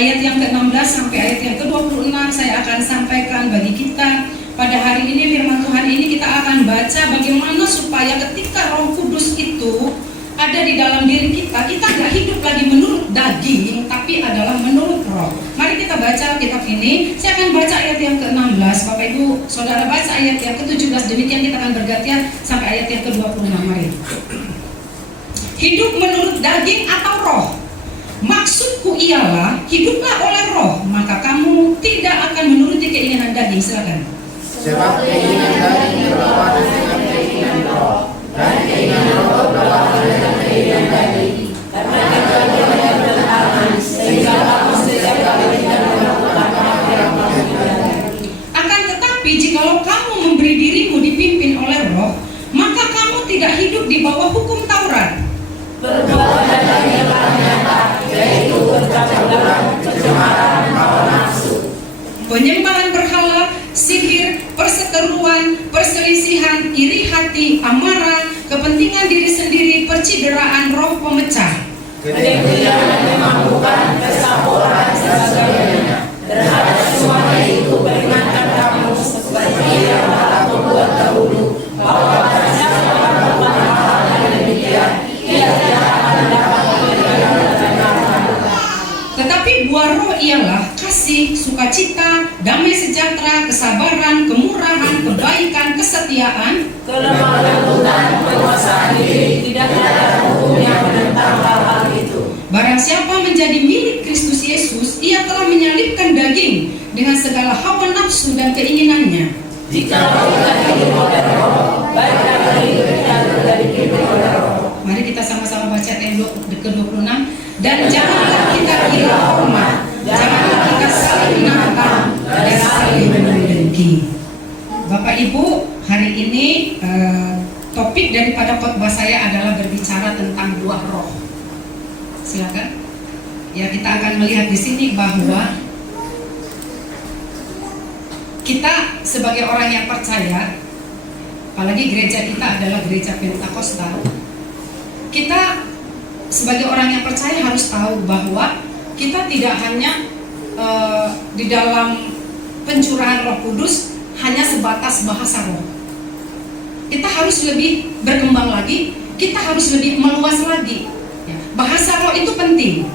ayat yang ke-16 sampai ayat yang ke-26 saya akan sampaikan bagi kita pada hari ini. Firman Tuhan ini kita akan baca bagaimana supaya ketika Roh Kudus itu ada di dalam diri kita, kita gak hidup lagi menurut daging, tapi adalah menurut roh. Mari kita baca kitab ini. Saya akan baca ayat yang ke-16. Bapak Ibu, Saudara baca ayat yang ke-17. Demikian kita akan bergantian sampai ayat yang ke-26. Mari. Hidup menurut daging atau roh? Maksudku ialah hiduplah oleh roh, maka kamu tidak akan menuruti keinginan daging. Silakan. Sebab keinginan daging berlawanan dengan keinginan roh, dan keinginan roh berlawanan dengan keinginan daging. Karena keduanya bertentangan, sehingga kamu setiap kali tidak melakukan apa yang kamu. Akan tetapi jikalau kamu memberi dirimu dipimpin oleh roh, maka kamu tidak hidup di bawah hukum Taurat. Perbuatan daging yang nyata, yaitu percabulan, pencemaran, hawa nafsu, penyembahan berhala, sihir, perseteruan, perselisihan, iri hati, amarah, kepentingan diri sendiri, percideraan, roh pemecah, kemudian memabukkan, kesapuran, dan sebagainya. Terhadap semuanya itu peringatkan kamu seperti yang telah membuat dahulu, bahwa pada siapa melakukan hal yang demikian, ia tidak akan dapat memberikan kebenaran. tetapi buah roh ialah kasih, sukacita, damai sejahtera, kesabaran, kemurahan, kebaikan, kesetiaan, Kelemah lembutan, penguasaan diri, tidak ada hukum yang menentang hal-hal itu. Barang siapa menjadi milik Kristus Yesus, ia telah menyalibkan daging dengan segala hawa nafsu dan keinginannya. Jika kita hidup oleh roh, baik dari hidup kita dari hidup oleh roh. Mari kita sama-sama baca ayat ke-26. Dan janganlah kita gila hormat, janganlah kita saling menantang dan saling mendengki. Bapak Ibu, hari ini topik daripada khotbah saya adalah berbicara tentang buah roh. Silakan. Ya, kita akan melihat di sini bahwa kita sebagai orang yang percaya, apalagi gereja kita adalah gereja Pentakosta, kita sebagai orang yang percaya harus tahu bahwa kita tidak hanya di dalam pencurahan Roh Kudus hanya sebatas bahasa roh. Kita harus lebih berkembang lagi, kita harus lebih meluas lagi. Bahasa roh itu penting.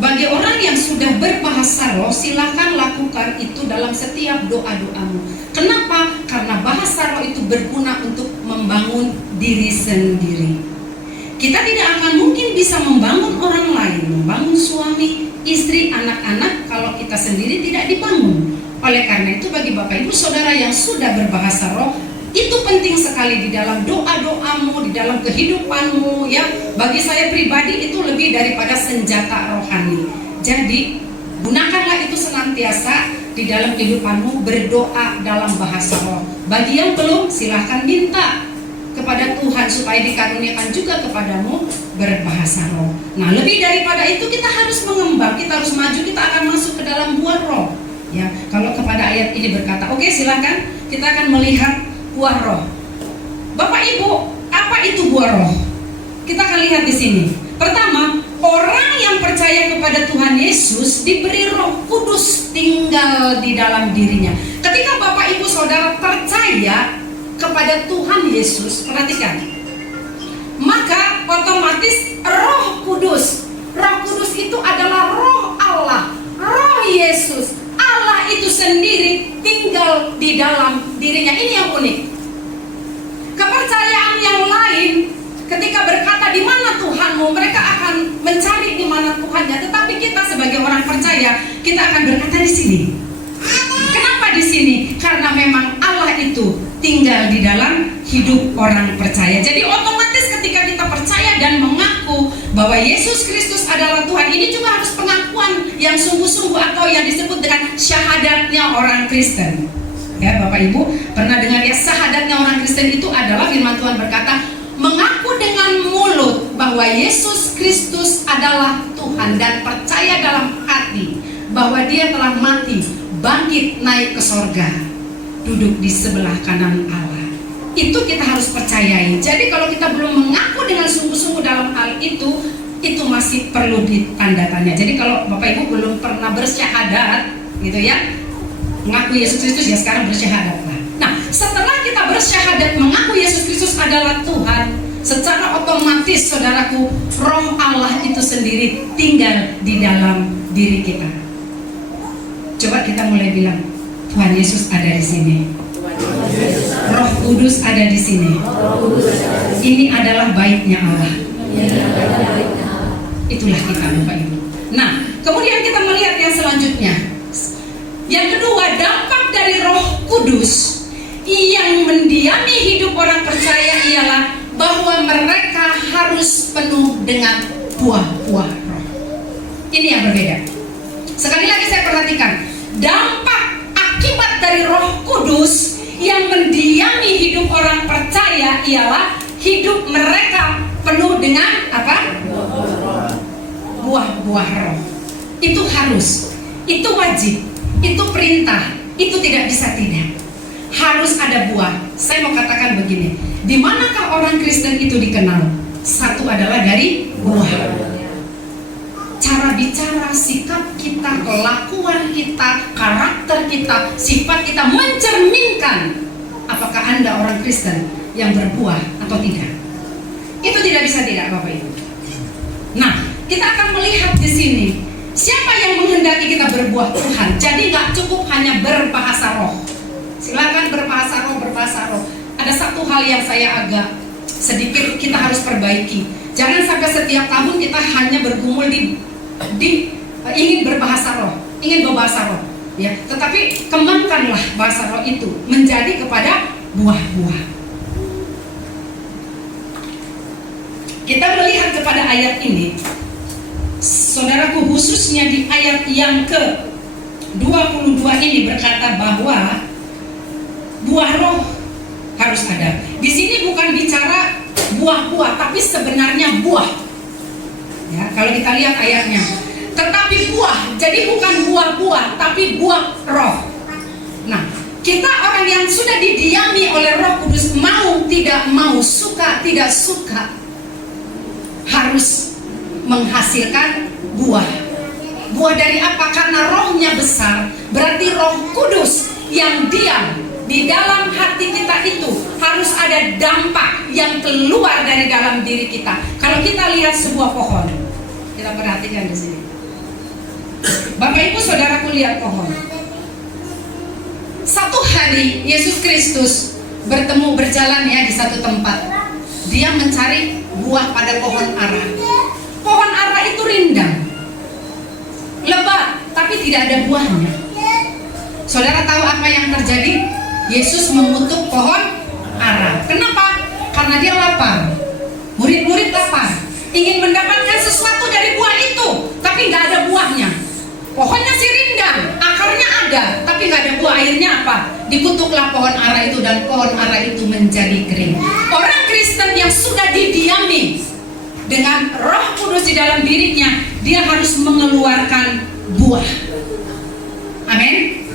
Bagi orang yang sudah berbahasa roh, silakan lakukan itu dalam setiap doa-doamu. Kenapa? Karena bahasa roh itu berguna untuk membangun diri sendiri. Kita tidak akan mungkin bisa membangun orang lain, membangun suami, istri, anak-anak kalau kita sendiri tidak dibangun. Oleh karena itu bagi Bapak Ibu Saudara yang sudah berbahasa roh, itu penting sekali di dalam doa-doamu, di dalam kehidupanmu ya. Bagi saya pribadi itu lebih daripada senjata rohani. Jadi gunakanlah itu senantiasa di dalam kehidupanmu, berdoa dalam bahasa roh. Bagi yang belum, silahkan minta kepada Tuhan supaya dikaruniakan juga kepadamu berbahasa roh. Nah, lebih daripada itu kita harus mengembang, kita harus maju, kita akan masuk ke dalam buah roh. Ya, kalau kepada ayat ini berkata, oke, silakan kita akan melihat buah roh. Bapak Ibu, apa itu buah roh? Kita akan lihat di sini. Pertama, orang yang percaya kepada Tuhan Yesus diberi Roh Kudus tinggal di dalam dirinya. Ketika Bapak Ibu Saudara percaya kepada Tuhan Yesus, perhatikan, maka otomatis Roh Kudus itu adalah Roh Allah, Roh Yesus, Allah itu sendiri tinggal di dalam dirinya. Ini yang unik. Kepercayaan yang lain ketika berkata di mana Tuhanmu, mereka akan mencari di mana Tuhannya. Tetapi kita sebagai orang percaya, kita akan berkata di sini. Kenapa di sini? Karena memang Allah itu tinggal di dalam hidup orang percaya. Jadi otomatis ketika kita percaya dan mengaku bahwa Yesus Kristus adalah Tuhan, ini juga harus pengakuan yang sungguh-sungguh atau yang disebut dengan syahadatnya orang Kristen. Ya Bapak Ibu, pernah dengar ya, syahadatnya orang Kristen itu adalah firman Tuhan berkata, mengaku dengan mulut bahwa Yesus Kristus adalah Tuhan dan percaya dalam hati bahwa Dia telah mati, bangkit, naik ke sorga, duduk di sebelah kanan Allah. Itu kita harus percayai. Jadi kalau kita belum mengaku dengan sungguh-sungguh dalam hal itu itu masih perlu ditanda tanya. Jadi kalau Bapak Ibu belum pernah bersyahadat gitu ya, mengaku Yesus Kristus, ya sekarang bersyahadat lah. Nah, setelah kita bersyahadat mengaku Yesus Kristus adalah Tuhan, secara otomatis saudaraku, Roh Allah itu sendiri tinggal di dalam diri kita. Coba kita mulai bilang, Tuhan Yesus ada di sini. Roh Kudus ada di sini. Ini adalah baiknya Allah. Itulah kita, Bapak Ibu. Nah, kemudian kita melihat yang selanjutnya. Yang kedua, dampak dari Roh Kudus yang mendiami hidup orang percaya ialah bahwa mereka harus penuh dengan buah-buah roh. Ini yang berbeda. Sekali lagi saya perhatikan, dampak akibat dari Roh Kudus yang mendiami hidup orang percaya ialah hidup mereka penuh dengan apa? Buah-buah roh. Itu harus, itu wajib, itu perintah, itu tidak bisa tidak. Harus ada buah. Saya mau katakan begini, di manakah orang Kristen itu dikenal? Satu adalah dari buah. Cara bicara, sikap kita, kelakuan kita, karakter kita, sifat kita mencerminkan apakah Anda orang Kristen yang berbuah atau tidak. Itu tidak bisa tidak, Bapak Ibu. Nah, kita akan melihat di sini siapa yang menghendaki kita berbuah Tuhan. Jadi nggak cukup hanya berbahasa roh. Silakan berbahasa roh. Ada satu hal yang saya agak sedikit kita harus perbaiki. Jangan sampai setiap tahun kita hanya bergumul di ingin berbahasa roh, ingin berbahasa roh, ya. Tetapi kembangkanlah bahasa roh itu menjadi kepada buah-buah. Kita melihat kepada ayat ini, saudaraku, khususnya di ayat yang ke-22 ini berkata bahwa buah roh harus ada. Di sini bukan bicara buah-buah, tapi sebenarnya buah. Ya, kalau kita lihat ayatnya, tetapi buah, jadi bukan buah-buah, tapi buah roh. Nah, kita orang yang sudah didiami oleh Roh Kudus, mau tidak mau, suka tidak suka, harus menghasilkan buah. Buah dari apa? Karena rohnya besar, berarti Roh Kudus yang diam di dalam hati kita itu harus ada dampak yang keluar dari dalam diri kita. Kalau kita lihat sebuah pohon, kita perhatikan di sini. Bapak Ibu saudaraku, lihat pohon. Satu hari Yesus Kristus berjalan ya di satu tempat. Dia mencari buah pada pohon ara. Pohon ara itu rindang, lebat, tapi tidak ada buahnya. Saudara tahu apa yang terjadi? Yesus mengutuk pohon ara. Kenapa? Karena dia lapar. Murid-murid lapar, ingin mendapatkan sesuatu dari buah itu, tapi nggak ada buahnya. Pohonnya sih rindang, akarnya ada, tapi nggak ada buah. Akhirnya apa? Dikutuklah pohon ara itu dan pohon ara itu menjadi kering. Orang Kristen yang sudah didiami dengan Roh Kudus di dalam dirinya, dia harus mengeluarkan buah. Amin.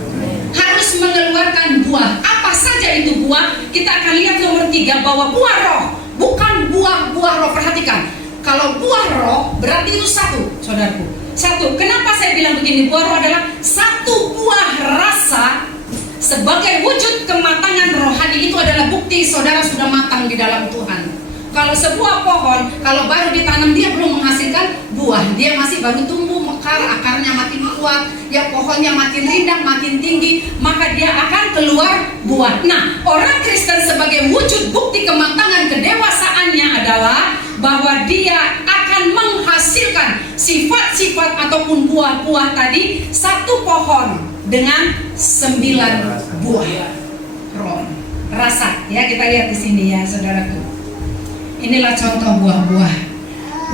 Harus mengeluarkan buah. Apa saja itu buah? Kita akan lihat nomor 3 bahwa buah roh bukan buah-buah roh. Perhatikan, kalau buah roh berarti itu satu, saudaraku. Satu. Kenapa saya bilang begini? Buah roh adalah satu buah rasa sebagai wujud kematangan rohani. Itu adalah bukti saudara sudah matang di dalam Tuhan. Kalau sebuah pohon, kalau baru ditanam dia belum menghasilkan buah, dia masih baru tumbuh mekar, akarnya makin kuat, ya pohonnya makin rindang, makin tinggi, maka dia akan keluar buah. Nah, orang Kristen sebagai wujud bukti kematangan kedewasaannya adalah bahwa dia akan menghasilkan sifat-sifat ataupun buah-buah tadi, satu pohon dengan 9 buah roh rasa. Ya, kita lihat di sini ya, saudaraku. Inilah contoh buah-buah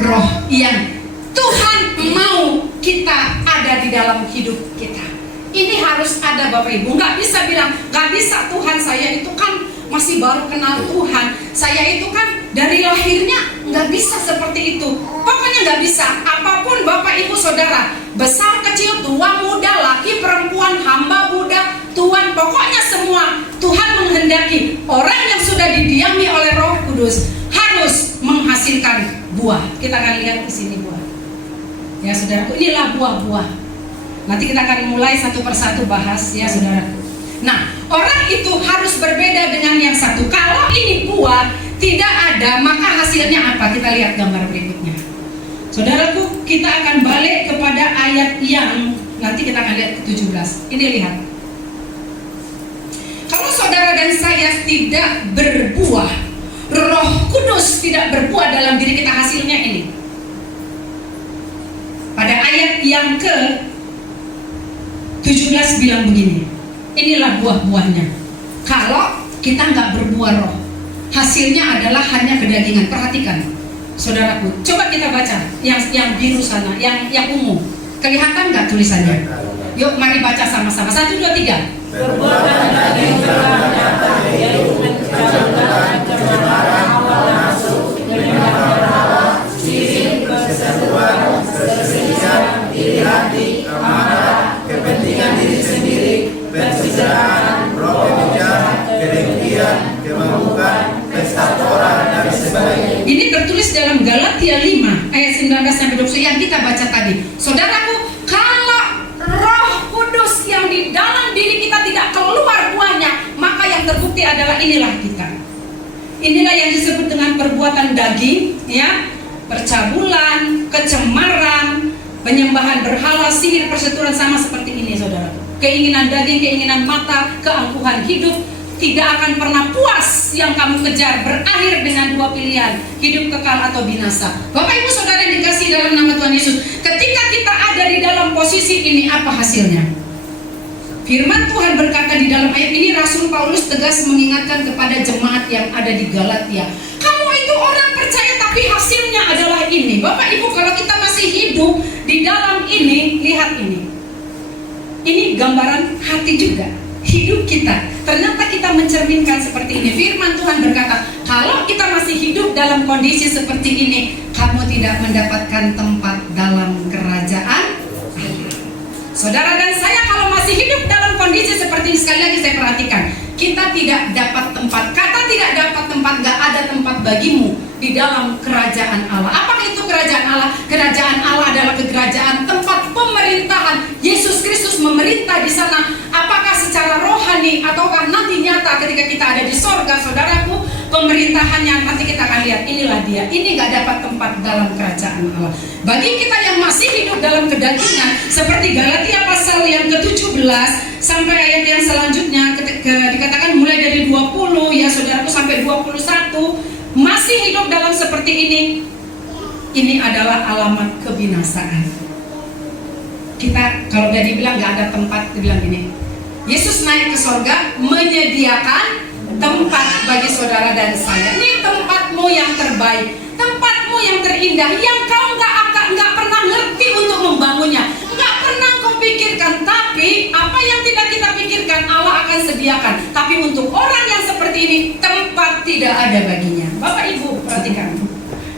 roh yang Tuhan mau kita ada di dalam hidup kita. Ini harus ada, Bapak Ibu. Nggak bisa bilang, nggak bisa Tuhan, saya itu kan masih baru kenal Tuhan, saya itu kan dari lahirnya nggak bisa seperti itu. Pokoknya nggak bisa. Apapun Bapak Ibu Saudara, besar kecil, tua muda, laki perempuan, hamba budak, tuan, pokoknya semua Tuhan menghendaki orang yang sudah didiami oleh Roh Kudus harus harus menghasilkan buah. Kita akan lihat di sini buah. Ya saudaraku, inilah buah-buah. Nanti kita akan mulai satu persatu bahas ya saudaraku. Nah, orang itu harus berbeda dengan yang satu. Kalau ini buah tidak ada, maka hasilnya apa? Kita lihat gambar berikutnya. Saudaraku, kita akan balik kepada ayat yang nanti kita akan lihat ke-17. Ini lihat. Kalau saudara dan saya tidak berbuah, Roh Kudus tidak berbuah dalam diri kita, hasilnya ini. Pada ayat yang ke-17 bilang begini, inilah buah-buahnya. Kalau kita nggak berbuah roh, hasilnya adalah hanya kedagingan. Perhatikan, saudaraku. Coba kita baca yang biru sana, yang ungu. Kelihatan nggak tulisannya? Yuk, mari baca sama-sama. 1, 2, 3. Perbuatan daging telah nyata, yaitu kecandukan, kecemaran, hawa nafsu, menyembah berhala, syirik, perseteruan, perselisihan, iri hati, amarah, kepentingan diri sendiri, persisahan, roh kebencian, kedengkian, kemabukan, pesta pora, dan sebagainya. Ini tertulis dalam Galatia 5 ayat 19-20 yang kita baca tadi. Saudaraku, kalau Roh Kudus yang di dalam diri kita tidak keluar buahnya, maka yang terbukti adalah inilah kita. Inilah yang disebut dengan perbuatan daging, ya, percabulan, kecemaran, penyembahan berhala, sihir, perseteruan, sama seperti ini saudaraku. Keinginan daging, keinginan mata, keangkuhan hidup tidak akan pernah puas yang kamu kejar, berakhir dengan dua pilihan, hidup kekal atau binasa. Bapak Ibu Saudara yang dikasihi dalam nama Tuhan Yesus, ketika kita ada di dalam posisi ini, apa hasilnya? Firman Tuhan berkata di dalam ayat ini, Rasul Paulus tegas mengingatkan kepada jemaat yang ada di Galatia, kamu itu orang percaya tapi hasilnya adalah ini. Bapak Ibu, kalau kita masih hidup di dalam ini, lihat ini. Ini gambaran hati juga, hidup kita. Ternyata kita mencerminkan seperti ini. Firman Tuhan berkata, kalau kita masih hidup dalam kondisi seperti ini, kamu tidak mendapatkan tempat dalam kerajaan Allah. Saudara dan saya kalau masih hidup dalam kondisi seperti ini, sekali lagi saya perhatikan, kita tidak dapat tempat. Kata tidak dapat tempat, gak ada tempat bagimu di dalam kerajaan Allah. Apakah itu kerajaan Allah? Kerajaan Allah adalah kerajaan tempat pemerintahan. Yesus Kristus memerintah di sana. Apakah secara rohani ataukah nanti nyata ketika kita ada di sorga, saudaraku, pemerintahannya nanti kita akan lihat. Inilah dia. Ini gak dapat tempat dalam kerajaan Allah. Bagi kita yang masih hidup dalam kedagingan, seperti Galatia pasal yang ke-17 sampai ayat yang selanjutnya, dikatakan mulai dari 20 ya saudaraku sampai 21, masih hidup dalam seperti ini adalah alamat kebinasaan. Kita kalau udah dibilang gak ada tempat, dibilang gini, Yesus naik ke sorga menyediakan tempat bagi saudara dan saya. Ini tempatmu yang terbaik, tempatmu yang terindah, yang kau nggak pernah ngerti untuk membangunnya, nggak pernah kau pikirkan. Tapi apa yang tidak kita pikirkan Allah akan sediakan. Tapi untuk orang yang seperti ini, tempat tidak ada baginya. Bapak Ibu perhatikan,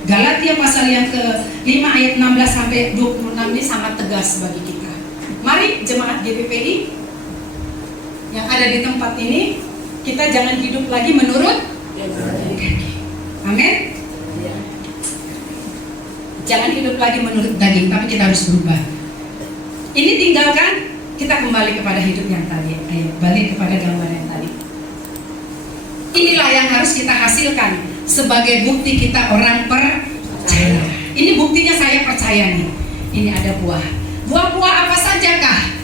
Galatia pasal yang ke-5 ayat 16 sampai 26 ini sangat tegas bagi kita. Mari jemaat GPPI yang ada di tempat ini, kita jangan hidup lagi menurut daging. Amin. Jangan hidup lagi menurut daging, tapi kita harus berubah. Ini tinggalkan, kita kembali kepada hidup yang tadi. Ayo balik kepada gambar yang tadi. Inilah yang harus kita hasilkan sebagai bukti kita orang percaya. Ini buktinya saya percaya nih. Ini ada buah. Buah-buah apa sajakah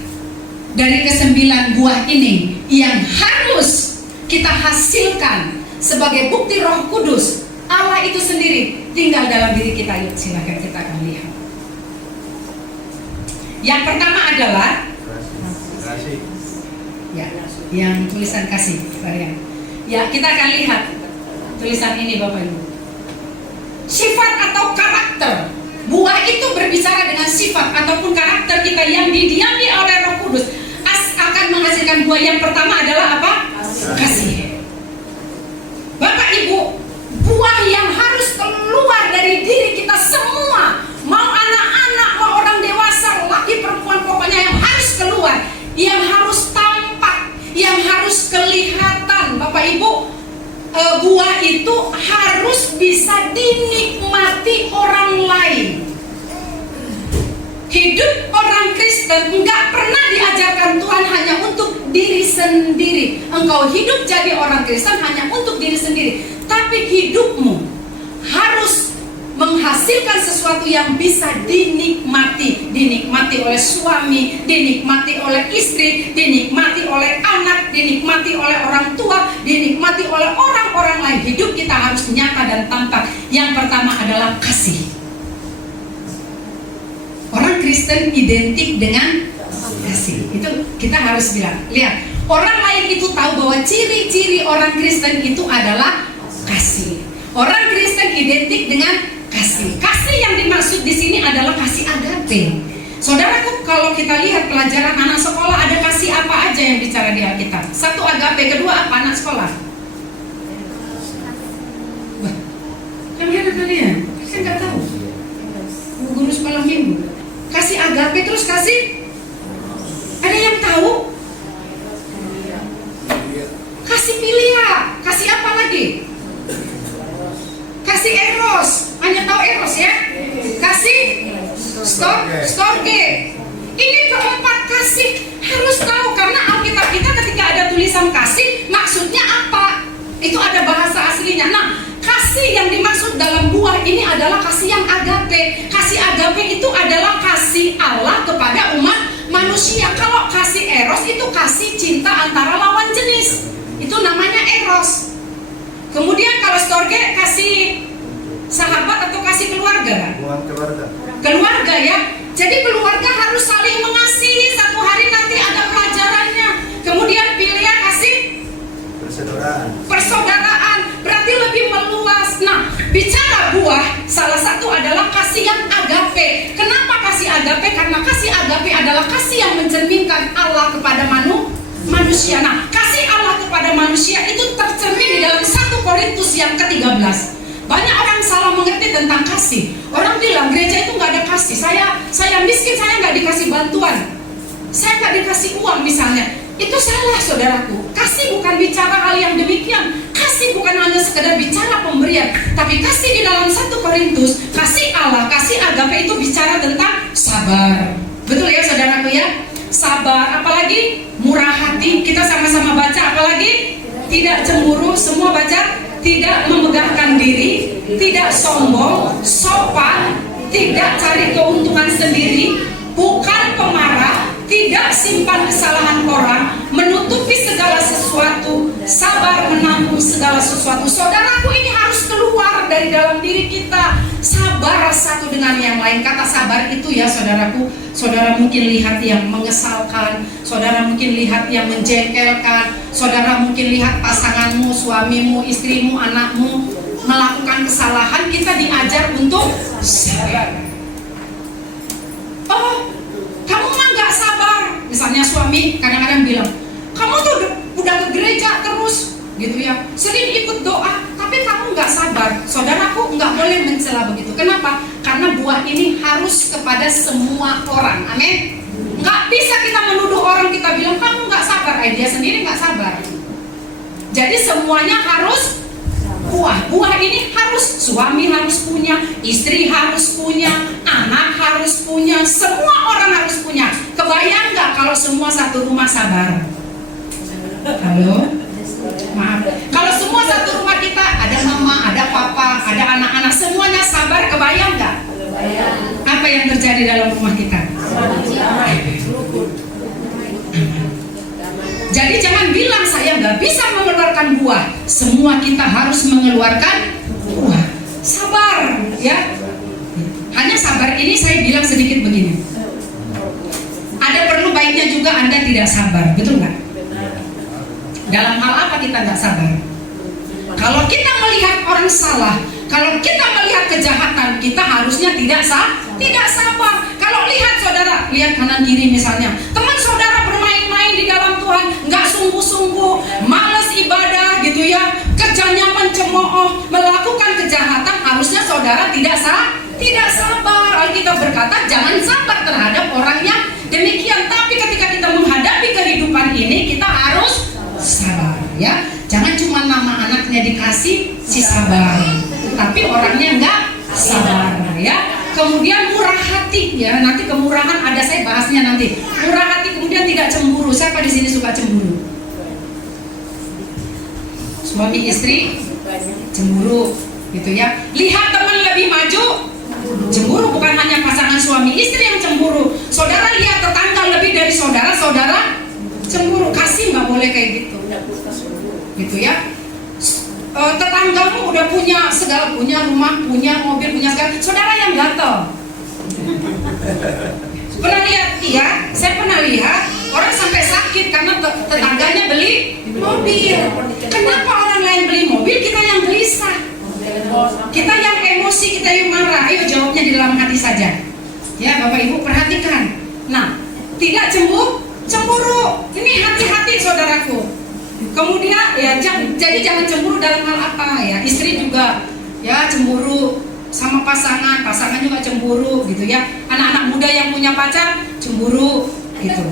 dari ke-9 buah ini yang harus kita hasilkan sebagai bukti Roh Kudus Allah itu sendiri tinggal dalam diri kita? Yuk silakan kita akan lihat. Yang pertama adalah Kasih. ya, yang tulisan kasih varian. Ya, kita akan lihat tulisan ini Bapak Ibu. Sifat atau karakter. Buah itu berbicara dengan sifat ataupun karakter kita yang didiami oleh Roh Kudus akan menghasilkan buah. Yang pertama adalah apa? Kasih. Bapak Ibu, buah yang harus keluar dari diri kita semua, mau anak-anak, mau orang dewasa, laki perempuan, pokoknya yang harus keluar, yang harus tampak, yang harus kelihatan. Bapak Ibu, buah itu harus bisa dinikmati orang lain. Hidup orang Kristen nggak pernah diajarkan Tuhan hanya untuk diri sendiri. Engkau hidup jadi orang Kristen hanya untuk diri sendiri, tapi hidupmu harus menghasilkan sesuatu yang bisa dinikmati. Dinikmati oleh suami, dinikmati oleh istri, dinikmati oleh anak, dinikmati oleh orang tua, dinikmati oleh orang-orang lain. Hidup kita harus nyata dan tampak. Yang pertama adalah kasih. Orang Kristen identik dengan kasih. Itu kita harus bilang. Lihat, orang lain itu tahu bahwa ciri-ciri orang Kristen itu adalah kasih. Orang Kristen identik dengan kasih. Kasih yang dimaksud di sini adalah kasih agape. Saudaraku, kalau kita lihat pelajaran anak sekolah, ada kasih apa aja yang bicara di Alkitab? Satu agape, kedua apa anak sekolah? Wah, yang mana kalian? Saya nggak tahu. Guru sekolah minggu. Kasih agape terus kasih. Ada yang tahu? Kasih filia. Kasih apa lagi? Kasih eros. Hanya tahu eros ya? Kasih storge. Ini keempat kasih harus tahu, karena Alkitab kita ketika ada tulisan kasih, maksudnya apa? Itu ada bahasa aslinya. Nah, kasih yang dimaksud dalam buah ini adalah kasih yang agape. Kasih agape itu adalah kasih Allah kepada umat manusia. Kalau kasih eros itu kasih cinta antara lawan jenis. Itu namanya eros. Kemudian kalau storge kasih sahabat atau kasih keluarga? Keluarga ya. Jadi keluarga harus saling mengasihi. Satu hari nanti ada pelajarannya. Kemudian filia kasih persaudaraan. Berarti lebih meluas. Nah, bicara buah, salah satu adalah kasih yang agape. Kenapa kasih agape? Karena kasih agape adalah kasih yang mencerminkan Allah kepada manusia. Nah, kasih Allah kepada manusia itu tercermin di dalam 1 Korintus yang ke-13. Banyak orang salah mengerti tentang kasih. Orang bilang gereja itu nggak ada kasih. Saya miskin, saya nggak dikasih bantuan, saya nggak dikasih uang misalnya. Itu salah, saudaraku. Kasih bukan bicara hal yang demikian. Kasih bukan hanya sekedar bicara pemberian, tapi kasih di dalam 1 Korintus, kasih Allah, kasih agape itu bicara tentang sabar. Betul ya saudaraku ya? Sabar, apalagi murah hati. Kita sama-sama baca, apalagi tidak cemburu. Semua baca. Tidak memegahkan diri, tidak sombong, sopan, tidak cari keuntungan sendiri, bukan pemarah, tidak simpan kesalahan orang, menutupi segala sesuatu, sabar menampung segala sesuatu. Saudaraku, ini harus keluar dari dalam diri kita. Sabar satu dengan yang lain. Kata sabar itu ya saudaraku, saudara mungkin lihat yang mengesalkan, saudara mungkin lihat yang menjengkelkan, saudara mungkin lihat pasanganmu, suamimu, istrimu, anakmu melakukan kesalahan. Kita diajar untuk sabar. Oh, kamu mah gak sabar. Misalnya suami kadang-kadang bilang, kamu tuh udah ke gereja terus gitu ya, sering ikut doa, tapi kamu nggak sabar. Saudaraku, nggak boleh mencela begitu. Kenapa? Karena buah ini harus kepada semua orang. Amin. Nggak bisa kita menuduh orang, kita bilang kamu nggak sabar, dia sendiri nggak sabar. Jadi semuanya harus buah. Buah ini harus, suami harus punya, istri harus punya, anak harus punya, semua orang harus punya. Kebayang nggak kalau semua satu rumah sabar? Halo? Maaf, kalau semua satu rumah kita, ada mama, ada papa, ada anak-anak, semuanya sabar, kebayang nggak? Apa yang terjadi dalam rumah kita? Jadi jangan bilang saya nggak bisa mengeluarkan buah. Semua kita harus mengeluarkan buah. Sabar, ya. Hanya sabar ini saya bilang sedikit begini. Ada perlu baiknya juga Anda tidak sabar, betul nggak? Dalam hal apa kita nggak sabar? Kalau kita melihat orang salah, kalau kita melihat kejahatan, kita harusnya tidak sabar. Kalau lihat saudara, lihat kanan kiri misalnya, teman saudara bermain-main di dalam Tuhan, nggak sungguh-sungguh, malas ibadah gitu ya, kerjanya mencemooh, melakukan kejahatan, harusnya saudara tidak sabar. Alkitab berkata jangan sabar terhadap orangnya demikian. Tapi ketika kita menghadapi kehidupan ini, kita harus sabar ya. Jangan cuma nama anaknya dikasih sabar, tapi orangnya nggak sabar ya. Kemudian murah hati ya, nanti kemurahan ada, saya bahasnya nanti. Murah hati, kemudian tidak cemburu. Siapa di sini suka cemburu? Suami istri cemburu gitu ya. Lihat teman lebih maju, cemburu. Bukan hanya pasangan suami istri yang cemburu, saudara lihat tetangga lebih dari saudara, saudara cemburu. Kasih nggak boleh kayak gitu gitu ya. Tetanggamu udah punya segala, punya rumah, punya mobil, punya segala, saudara yang gatel. Pernah lihat? Iya, saya pernah lihat orang sampai sakit karena tetangganya beli mobil. Kenapa orang lain beli mobil, kita yang gelisah, kita yang emosi, kita yang marah? Ayo jawabnya di dalam hati saja ya Bapak Ibu, perhatikan. Nah, tidak cemburu. Ini hati-hati saudaraku. Kemudian ya jadi jangan cemburu dalam hal apa ya. Istri juga ya cemburu sama pasangan juga cemburu gitu ya. Anak-anak muda yang punya pacar cemburu gitu.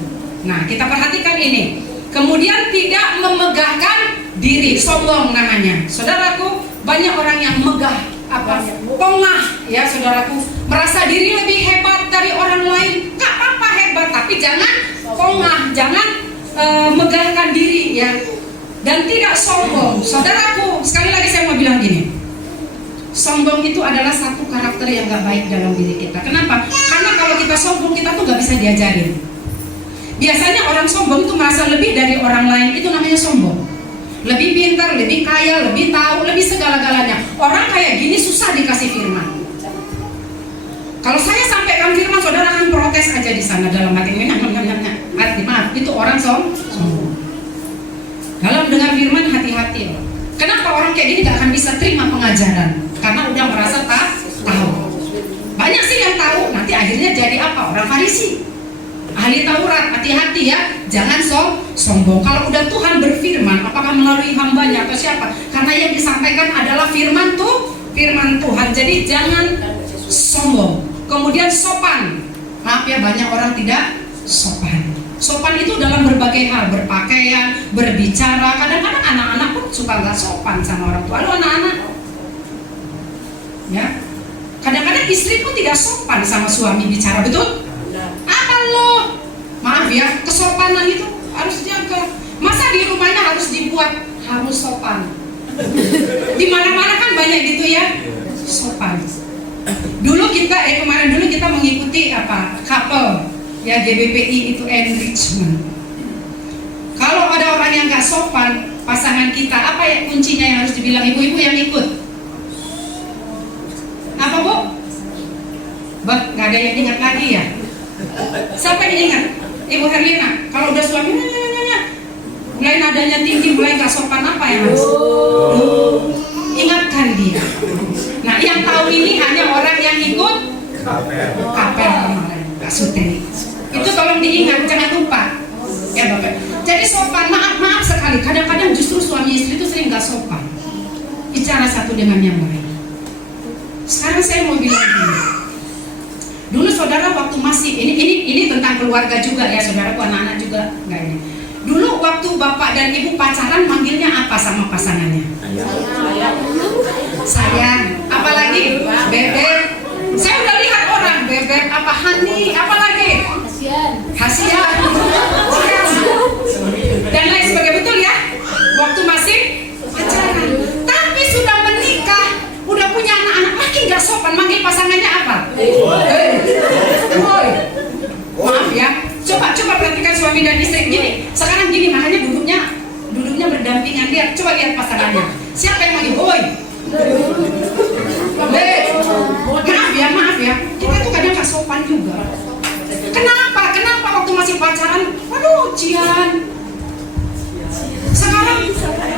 Nah, kita perhatikan ini. Kemudian tidak memegahkan diri, sombong namanya. Saudaraku, banyak orang yang megah pongah ya saudaraku, merasa diri lebih hebat dari orang lain. Gak apa-apa hebat, tapi jangan pongah, jangan megahkan diri ya, dan tidak sombong. Saudaraku, sekali lagi saya mau bilang gini, sombong itu adalah satu karakter yang gak baik dalam diri kita. Kenapa? Karena kalau kita sombong, kita tuh gak bisa diajarin. Biasanya orang sombong itu merasa lebih dari orang lain, itu namanya sombong. Lebih pintar, lebih kaya, lebih tahu, lebih segala-galanya. Orang kayak gini susah dikasih firman. Kalau saya sampaikan firman, saudara akan protes aja di sana dalam hati ini. Maaf, itu orang sombong. Dalam dengar firman hati-hati. Kenapa orang kayak gini gak akan bisa terima pengajaran? Karena udah merasa tahu. Banyak sih yang tahu, nanti akhirnya jadi apa? Orang Farisi, ahli Taurat. Hati-hati ya, jangan sombong. Kalau udah Tuhan berfirman, apakah melalui hambanya atau siapa? Karena yang disampaikan adalah firman Tuhan. Jadi jangan sombong. Kemudian sopan. Maaf ya, banyak orang tidak sopan. Sopan itu dalam berbagai hal, berpakaian, berbicara. Kadang-kadang anak-anak pun suka nggak sopan sama orang tua. Halo anak-anak, ya. Kadang-kadang istri pun tidak sopan sama suami bicara, betul? Apa lo? Maaf ya, kesopanan itu harus dijaga. Masa di rumahnya harus dibuat harus sopan? Di mana-mana kan banyak gitu ya, sopan. Kemarin dulu kita mengikuti couple ya, GBPI itu enrichment. Kalau ada orang yang gak sopan, pasangan kita, apa ya kuncinya yang harus dibilang? Ibu-ibu yang ikut apa Bu? Gak ada yang ingat lagi ya? Siapa yang ingat? Ibu Herlina. Kalau udah suami mulai nadanya tinggi, mulai gak sopan, apa ya Mas? Ingatkan dia. Nah, yang tahu ini hanya orang yang ikut kapel kemarin, Kak Sutri. Itu tolong diingat, jangan lupa ya Bapak. Jadi sopan, maaf sekali. Kadang-kadang justru suami istri itu sering gak sopan bicara satu dengan yang lain. Sekarang saya mau bilang gini. Dulu saudara waktu masih ini tentang keluarga juga ya saudara, anak-anak juga enggak ini. Dulu waktu bapak dan ibu pacaran manggilnya apa sama pasangannya? Sayang. Apalagi bebek. Saya udah lihat orang bebek, apa honey, apalagi hasian, dan lain sebagainya, betul ya? Waktu masih pacaran. Tapi sudah menikah, udah punya anak-anak, makin gak sopan manggil pasangannya apa? Boy. Maaf ya. Coba perhatikan suami dan istri gini. Sekarang gini, makanya duduknya berdampingan. Lihat, coba lihat pasangannya. Siapa yang manggil boy? Maaf ya. Kita tuh kadang gak sopan juga. Kenapa waktu masih pacaran? Waduh, Cian.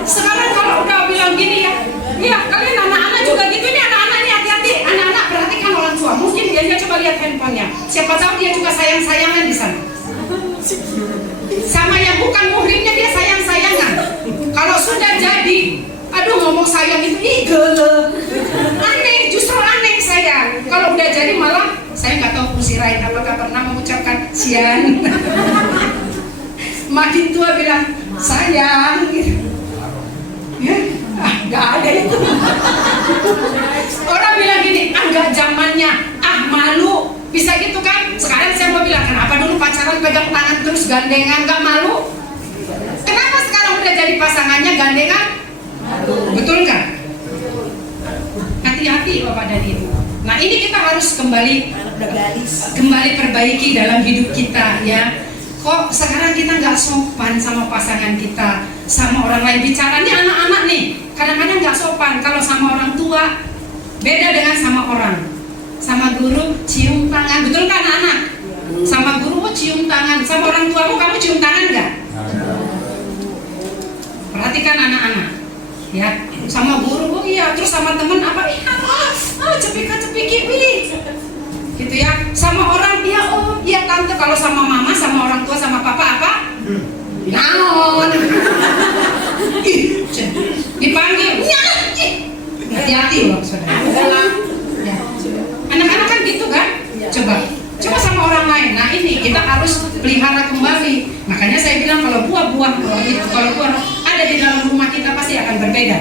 Sekarang kalau udah bilang gini ya kalian anak-anak juga gitu nih, anak-anak nih hati-hati. Anak-anak perhatikan orang tua. Mungkin dia coba lihat handphonenya. Siapa tahu dia juga sayang-sayangan di sana. Sama yang bukan muhrimnya dia sayang-sayangan. Kalau sudah jadi, aduh ngomong sayang itu gele. Aneh, justru aneh sayang. Kalau udah jadi malah saya nggak tahu Pusirain apakah pernah mengucapkan Cian. Makin tua bilang sayang gitu. Ya, nggak ada itu. Orang bilang gini, enggak zamannya, malu. Bisa gitu kan? Sekarang saya mau bilang, kenapa dulu pacaran pegang tangan terus gandengan, enggak malu? Kenapa sekarang udah jadi pasangannya gandengan? Betul nggak? Hati-hati Bapak dan Ibu. Nah ini kita harus kembali perbaiki dalam hidup kita ya. Kok sekarang kita nggak sopan sama pasangan kita, sama orang lain. Bicaranya anak-anak nih, kadang-kadang nggak sopan. Kalau sama orang tua, beda dengan sama orang. Sama guru cium tangan, betul kan anak-anak? Sama guru cium tangan, sama orang tuamu kamu cium tangan nggak? Perhatikan anak-anak, ya. Sama guru, iya. Terus sama temen apa? Iya, cepiki, gitu ya. Sama orang, iya tante. Kalau sama mama, sama orang tua, sama papa apa? Naon. Dipanggil, hati-hati loh saudara. Ya. Anak-anak kan gitu kan? Coba sama orang lain. Nah ini kita harus pelihara kembali. Makanya saya bilang kalau buah-buah ada di dalam rumah kita pasti akan berbeda.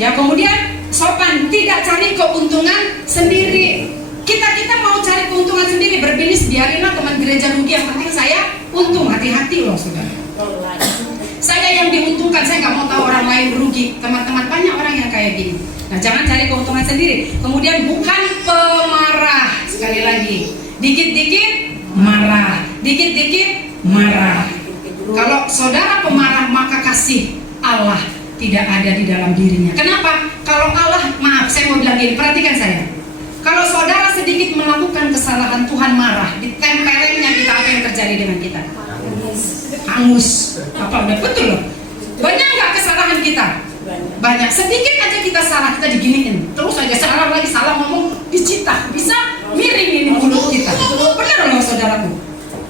Ya kemudian sopan, tidak cari keuntungan sendiri. Kita mau cari keuntungan sendiri, berbisnis biarinlah teman gereja rugi, yang penting saya untung. Hati-hati loh saudara. Saya yang diuntungkan, saya nggak mau tahu orang lain rugi. Teman-teman banyak orang yang kayak gini. Nah jangan cari keuntungan sendiri. Kemudian bukan pemarah. Sekali lagi, dikit-dikit marah, dikit-dikit marah. Kalau saudara pemarah, maka kasih Allah tidak ada di dalam dirinya. Kenapa? Kalau Allah, maaf saya mau bilang gini, perhatikan saya. Kalau saudara sedikit melakukan kesalahan, Tuhan marah, ditempelengnya kita, apa yang terjadi dengan kita? Hangus. Apa udah betul loh? Banyak nggak kesalahan kita? Banyak. Sedikit aja kita salah, kita diginiin. Terus aja salah lagi, salah ngomong, dicita. Bisa miring ini mulut kita. Benar loh saudaraku.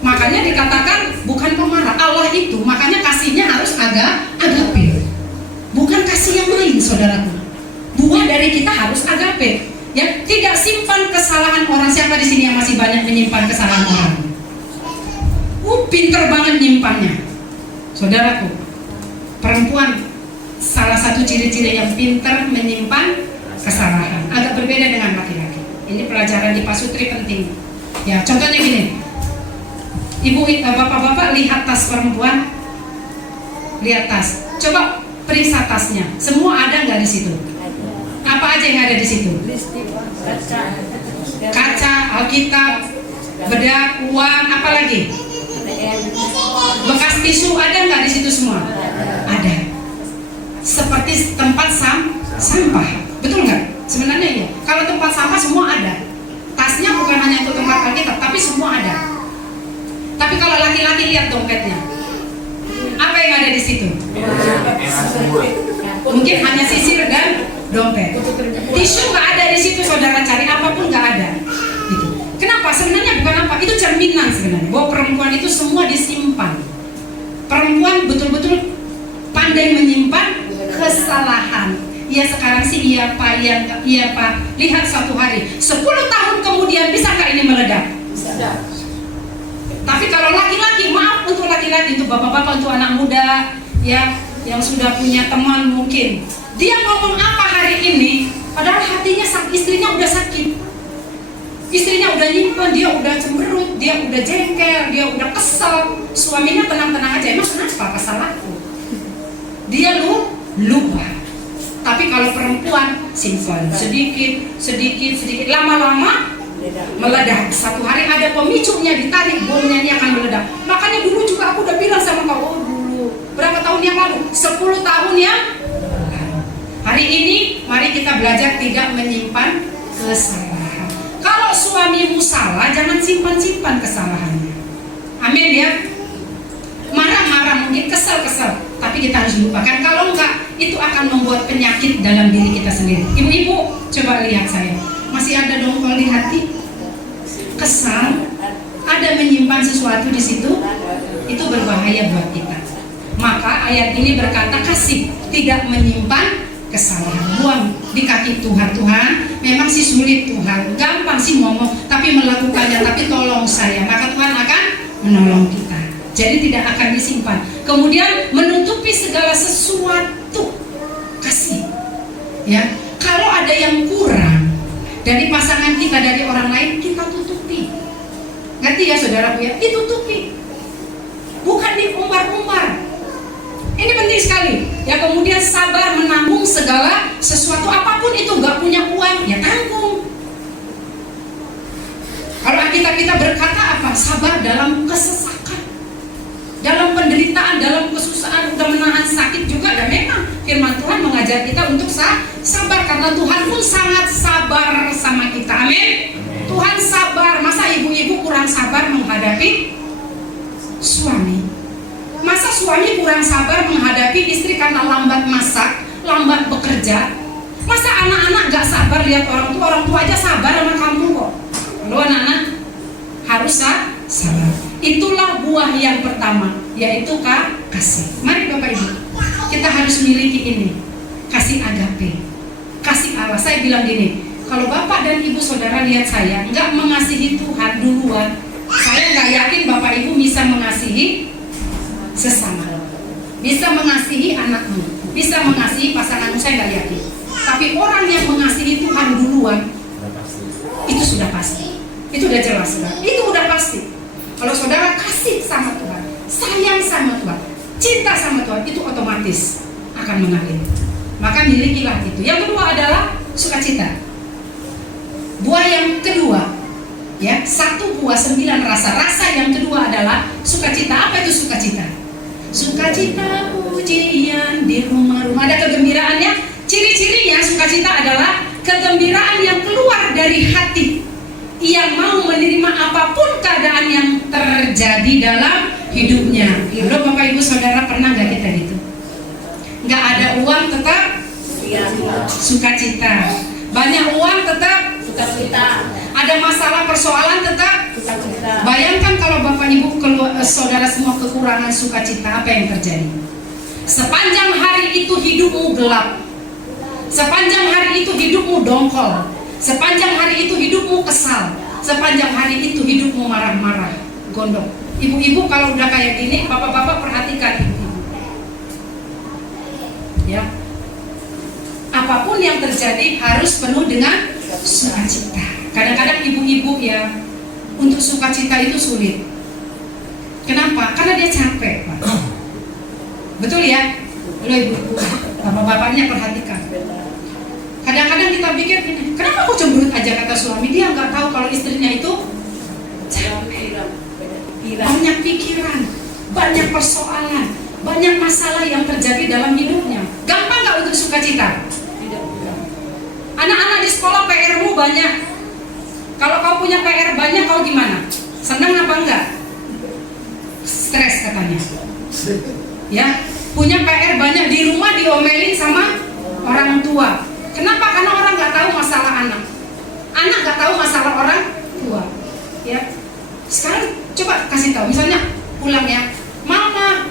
Makanya dikatakan bukan pemarah. Allah itu, makanya kasihnya harus agape. Bukan kasih yang lain saudaraku. Buah dari kita harus agape. Ya, tidak simpan kesalahan orang. Siapa di sini yang masih banyak menyimpan kesalahan orang? Pinter banget nyimpannya. Saudaraku, perempuan salah satu ciri-ciri yang pinter menyimpan kesalahan. Agak berbeda dengan laki-laki. Ini pelajaran di pasutri penting. Ya, contohnya gini. Ibu, bapak-bapak lihat tas perempuan. Lihat tas. Coba periksa tasnya. Semua ada nggak di situ? Apa aja yang ada di situ? Kaca, Alkitab, bedak, uang, apa lagi? Bekas tisu ada nggak di situ semua? Ada. Seperti tempat sampah, betul nggak? Sebenarnya iya. Kalau tempat sampah semua ada. Tasnya bukan hanya untuk tempat Alkitab, tapi semua ada. Tapi kalau laki-laki lihat dompetnya, apa yang ada di situ? Mungkin hanya sisir dan dompet. Tisu nggak ada di situ, saudara cari apapun nggak ada. Gitu. Kenapa? Sebenarnya bukan apa, itu cerminan sebenarnya bahwa perempuan itu semua disimpan. Perempuan betul-betul pandai menyimpan kesalahan. Ya sekarang sih iya pak. Lihat suatu hari, 10 tahun kemudian bisakah ini meledak? Bisa. Tapi kalau laki-laki, maaf untuk laki-laki, untuk bapak-bapak, untuk anak muda, ya yang sudah punya teman mungkin, dia ngomong apa hari ini, padahal hatinya istrinya udah sakit, istrinya udah nyimpan, dia udah cemberut, dia udah jengkel, dia udah kesel, suaminya tenang-tenang aja, emang kenapa kesal aku? Dia lupa. Tapi kalau perempuan simpan sedikit, lama-lama meledak. Satu hari ada pemicunya, ditarik bomnya, dia akan meledak. Makanya dulu juga aku udah bilang sama kau, dulu berapa tahun yang lalu, 10 tahun yang hari ini mari kita belajar tidak menyimpan kesalahan. Kalau suamimu salah, jangan simpan kesalahannya. Amin ya. Marah mungkin kesel, tapi kita harus lupakan. Kalau enggak, itu akan membuat penyakit dalam diri kita sendiri. Ibu-ibu, coba lihat saya, masih ada dongkol di hati, kesal, ada menyimpan sesuatu di situ, itu berbahaya buat kita. Maka ayat ini berkata kasih, tidak menyimpan kesalahan. Buang di kaki Tuhan. Tuhan, memang sih sulit Tuhan, gampang sih ngomong, tapi melakukannya, tapi tolong saya. Maka Tuhan akan menolong kita. Jadi tidak akan disimpan. Kemudian menutupi segala sesuatu, kasih. Ya, kalau Kalau ada yang kurang dari pasangan kita, dari orang lain, kita tutupi. Ngerti ya saudaraku ya? Ditutupi, bukan diumbar-umbar. Ini penting sekali. Ya, kemudian sabar menanggung segala sesuatu, apapun itu. Gak punya uang, ya tanggung. Kalau Alkitab kita berkata apa? Sabar dalam kesesakan, dalam penderitaan, dalam kesusahan, udah menahan sakit juga. Dan memang firman Tuhan mengajar kita untuk sabar, karena Tuhan pun sangat sabar sama kita. Amin. Tuhan sabar. Masa ibu-ibu kurang sabar menghadapi suami? Masa suami kurang sabar menghadapi istri karena lambat masak, lambat bekerja? Masa anak-anak gak sabar lihat orang tua aja sabar sama kamu kok. Lo anak-anak harus sabar. Itulah buah yang pertama, yaitu kasih. Mari Bapak Ibu, kita harus miliki ini. Kasih agape, kasih Allah. Saya bilang gini, kalau Bapak dan Ibu saudara lihat saya nggak mengasihi Tuhan duluan, saya nggak yakin Bapak Ibu bisa mengasihi sesama, bisa mengasihi anakmu, bisa mengasihi pasanganmu. Saya nggak yakin. Tapi orang yang mengasihi Tuhan duluan, itu sudah pasti. Itu udah jelas, saudara. Itu udah pasti. Kalau saudara kasih sama Tuhan, sayang sama Tuhan, cinta sama Tuhan, itu otomatis akan mengalir. Maka milikilah itu. Yang kedua adalah sukacita. Buah yang kedua, ya, 1 buah 9 rasa. Rasa yang kedua adalah sukacita. Apa itu sukacita? Sukacita pujian di rumah-rumah. Ada kegembiraannya. Ciri-cirinya sukacita adalah kegembiraan yang keluar dari hati, yang mau menerima apapun keadaan yang terjadi dalam hidupnya. Loh, Bapak Ibu Saudara, pernah gak kita gitu? Gak ada uang tetap sukacita. Banyak uang tetap sukacita. Ada masalah persoalan tetap sukacita. Bayangkan kalau Bapak Ibu saudara semua kekurangan sukacita, apa yang terjadi? Sepanjang hari itu hidupmu gelap. Sepanjang hari itu hidupmu dongkol. Sepanjang hari itu hidupmu kesal. Sepanjang hari itu hidupmu marah-marah, gondok. Ibu-ibu kalau udah kayak gini, bapak-bapak perhatikan ibu-ibu. Ya. Apapun yang terjadi harus penuh dengan sukacita. Kadang-kadang ibu-ibu ya, untuk sukacita itu sulit. Kenapa? Karena dia capek, Pak. Betul ya? Halo ibu-ibu, bapak-bapaknya perhatikan. Kadang-kadang kita pikir gini, kenapa aku cemberut aja kata suami? Dia nggak tahu kalau istrinya itu capek, banyak pikiran, banyak persoalan, banyak masalah yang terjadi dalam hidupnya. Gampang nggak untuk sukacita? Anak-anak di sekolah PR-mu banyak. Kalau kau punya PR banyak, kau gimana? Senang apa enggak? Stres katanya. Ya, punya PR banyak, di rumah diomelin sama orang tua. Kenapa? Karena orang nggak tahu masalah anak. Anak nggak tahu masalah orang tua. Ya. Sekarang coba kasih tahu, misalnya pulang ya, mama,